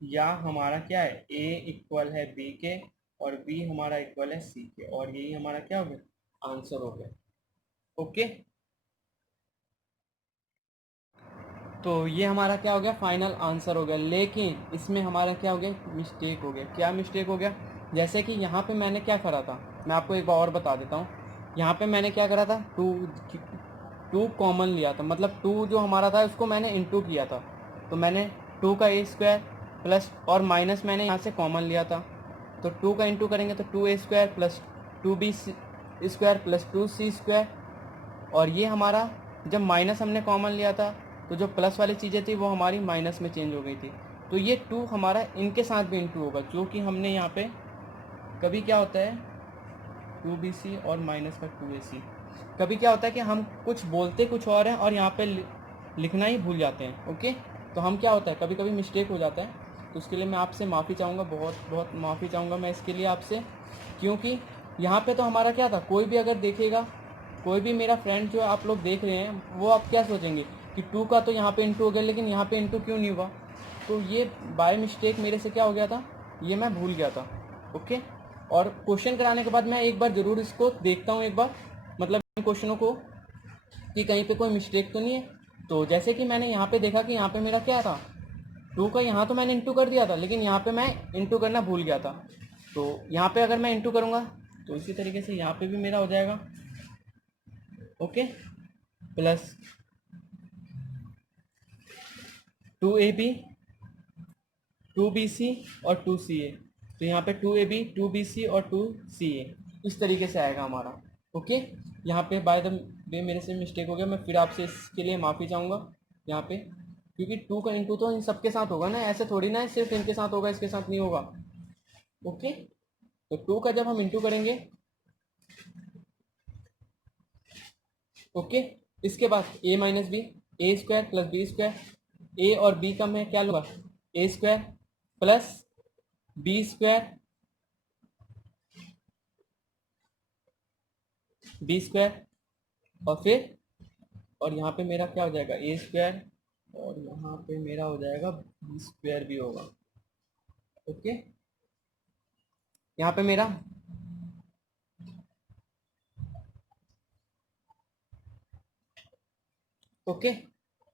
या हमारा क्या है, ए इक्वल है बी के और बी हमारा इक्वल है सी के, और यही हमारा क्या हो गया, आंसर हो गया। ओके, तो ये हमारा क्या हो गया, फाइनल आंसर हो गया। लेकिन इसमें हमारा क्या हो गया, मिस्टेक हो गया। क्या मिस्टेक हो गया, जैसे कि यहाँ पे मैंने क्या करा था, मैं आपको एक बार और बता देता हूँ। यहाँ पे मैंने क्या करा था, टू कॉमन लिया था, मतलब टू जो हमारा था उसको मैंने इंटू किया था। तो मैंने टू का ए स्क्वायर प्लस और माइनस मैंने यहाँ से कॉमन लिया था। तो टू का इंटू करेंगे तो two A square plus two B square plus two C square, और ये हमारा जब माइनस हमने कॉमन लिया था तो जो प्लस वाली चीज़ें थी वो हमारी माइनस में चेंज हो गई थी। तो ये टू हमारा इनके साथ भी इंटू होगा, जो कि हमने यहाँ पे कभी क्या होता है, टू बी सी और माइनस का टू ए सी, कभी क्या होता है कि हम कुछ बोलते कुछ और हैं और यहाँ पे लिखना ही भूल जाते हैं। ओके, तो हम क्या होता है, कभी कभी मिस्टेक हो जाता है। तो उसके लिए मैं आपसे माफ़ी चाहूँगा, बहुत बहुत माफ़ी चाहूँगा मैं इसके लिए आपसे, क्योंकि यहाँ पे तो हमारा क्या था, कोई भी अगर देखेगा, कोई भी मेरा फ्रेंड जो आप लोग देख रहे हैं, वो आप क्या सोचेंगे कि टू का तो यहाँ पे इंटू हो गया, लेकिन यहाँ पे इंटू क्यों नहीं हुआ। तो ये बाय मिस्टेक मेरे से क्या हो गया था, ये मैं भूल गया था। ओके, और क्वेश्चन कराने के बाद मैं एक बार ज़रूर इसको देखता हूँ, एक बार मतलब इन क्वेश्चनों को, कि कहीं पे कोई मिस्टेक तो नहीं है। तो जैसे कि मैंने यहाँ पे देखा कि यहाँ पे मेरा क्या था, टू का यहाँ तो मैंने इंटू कर दिया था, लेकिन यहाँ पे मैं इंटू करना भूल गया था। तो यहाँ पे अगर मैं इंटू करूँगा तो इसी तरीके से यहाँ पे भी मेरा हो जाएगा। Okay, plus two A B, two B C और टू सी ए। तो यहाँ पे two A B, two B C और टू सी ए, इस तरीके से आएगा हमारा। ओके, यहाँ पे बाय द वे मेरे से मिस्टेक हो गया, मैं फिर आपसे इसके लिए माफ़ी चाहूँगा यहाँ पे, क्योंकि टू का इंटू तो इन सबके साथ होगा ना, ऐसे थोड़ी ना है सिर्फ इनके साथ होगा इसके साथ नहीं होगा। ओके, तो टू का जब हम इंटू करेंगे, ओके, इसके बाद a minus b, a square plus b square, a और बी का मैं क्या लूँगा, a square plus b square, B square, और फिर और यहाँ पे मेरा क्या हो जाएगा, ए स्क्वायर, और यहाँ पे मेरा हो जाएगा बी स्क्वायर भी होगा। ओके, यहाँ पे मेरा ओके,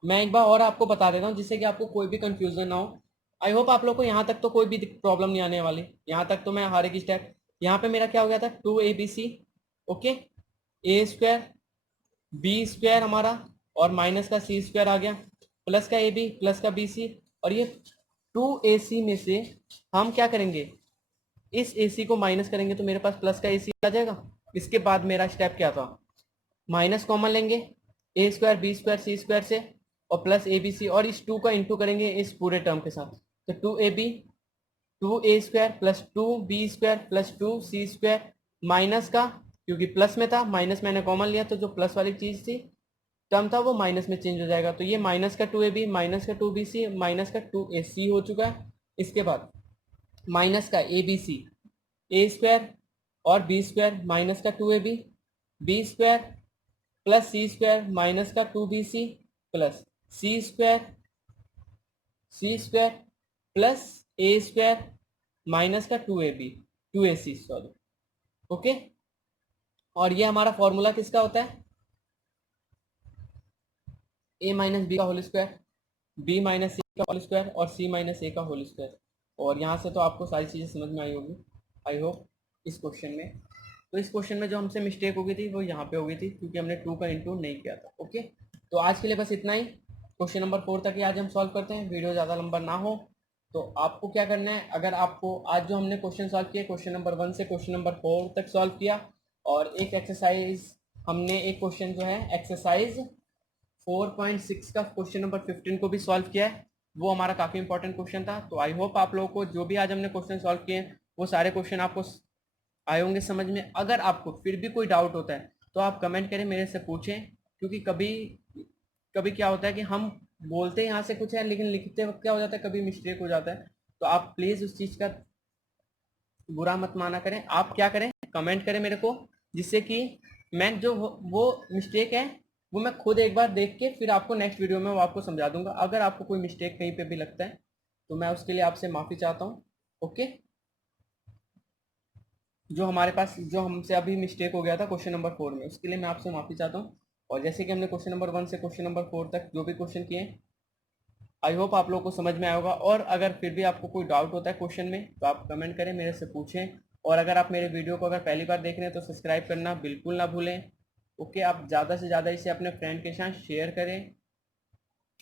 मैं एक बार और आपको बता देता हूँ जिससे कि आपको कोई भी कंफ्यूजन ना हो। आई होप आप लोग को यहाँ तक तो कोई भी प्रॉब्लम नहीं आने वाली। यहाँ तक तो मैं हर एक स्टेप, यहाँ पे मेरा क्या हो गया था, two A B C, okay, A square B square हमारा, और माइनस का सी स्क्वायर आ गया, प्लस का ए बी प्लस का बी सी, और ये टू ए सी में से हम क्या करेंगे, इस ए सी को माइनस करेंगे तो मेरे पास प्लस का ए सी आ जाएगा। इसके बाद मेरा स्टेप क्या था, माइनस कॉमन लेंगे, ए square B square c square से, और प्लस ए बी सी, और इस टू का इंटू करेंगे इस पूरे टर्म के साथ। तो two A B, two A square plus two B square plus two C square, minus का, क्योंकि प्लस में था माइनस मैंने कॉमन लिया, तो जो प्लस वाली चीज़ थी टर्म था वो माइनस में चेंज हो जाएगा। तो ये माइनस का टू ए बी माइनस का टू बी सी माइनस का टू ए सी हो चुका है। इसके बाद माइनस का a B C, A square और बी स्क्वायर माइनस का टू ए b, b square plus c square minus का two B C plus c square, c square plus a square minus का two A B, two a c sorry. Okay, और ये हमारा formula किसका होता है, ए minus B का whole square, B minus सी का होल स्क्वायर और सी माइनस ए का होल स्क्वायर। और यहाँ से तो आपको सारी चीज़ें समझ में आई होगी आई होप इस क्वेश्चन में। तो इस क्वेश्चन में जो हमसे मिस्टेक हो गई थी वो यहाँ पे हो गई थी, क्योंकि हमने टू का इंटू नहीं किया था। ओके, तो आज के लिए बस इतना ही, क्वेश्चन नंबर 4 तक ही आज हम सॉल्व करते हैं, वीडियो ज़्यादा लंबा ना हो। तो आपको क्या करना है, अगर आपको आज जो हमने क्वेश्चन सॉल्व किया, क्वेश्चन नंबर 1 से क्वेश्चन नंबर 4 तक सॉल्व किया, और एक एक्सरसाइज हमने एक क्वेश्चन जो है एक्सरसाइज 4.6 का क्वेश्चन नंबर 15 को भी सॉल्व किया है, वो हमारा काफ़ी इंपॉर्टेंट क्वेश्चन था। तो आई होप आप लोगों को जो भी आज हमने क्वेश्चन सॉल्व किए वो सारे क्वेश्चन आपको आए होंगे समझ में। अगर आपको फिर भी कोई डाउट होता है तो आप कमेंट करें, मेरे से पूछें, क्योंकि कभी कभी क्या होता है कि हम बोलते यहाँ से कुछ है लेकिन लिखते वक्त क्या हो जाता है, कभी मिस्टेक हो जाता है। तो आप प्लीज़ उस चीज़ का बुरा मत माना करें। आप क्या करें, कमेंट करें मेरे को, जिससे कि मैं जो वो मिस्टेक है वो मैं खुद एक बार देख के फिर आपको नेक्स्ट वीडियो में वो आपको समझा दूंगा। अगर आपको कोई मिस्टेक कहीं पे भी लगता है तो मैं उसके लिए आपसे माफ़ी चाहता हूँ। ओके, जो हमारे पास जो हमसे अभी मिस्टेक हो गया था क्वेश्चन नंबर 4 में, उसके लिए मैं आपसे माफ़ी चाहता हूँ। और जैसे कि हमने क्वेश्चन नंबर 1 से क्वेश्चन नंबर 4 तक जो भी क्वेश्चन किए, आई होप आप लोगों को समझ में आया होगा। और अगर फिर भी आपको कोई डाउट होता है क्वेश्चन में तो आप कमेंट करें, मेरे से पूछें। और अगर आप मेरे वीडियो को अगर पहली बार देख रहे हैं तो सब्सक्राइब करना बिल्कुल ना भूलें। ओके, आप ज़्यादा से ज़्यादा इसे अपने फ्रेंड के साथ शेयर करें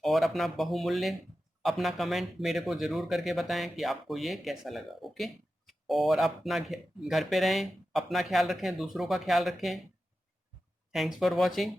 और अपना बहुमूल्य अपना कमेंट मेरे को ज़रूर करके बताएं कि आपको ये कैसा लगा। ओके, और अपना घर पे रहें, अपना ख्याल रखें, दूसरों का ख्याल रखें। Thanks for watching.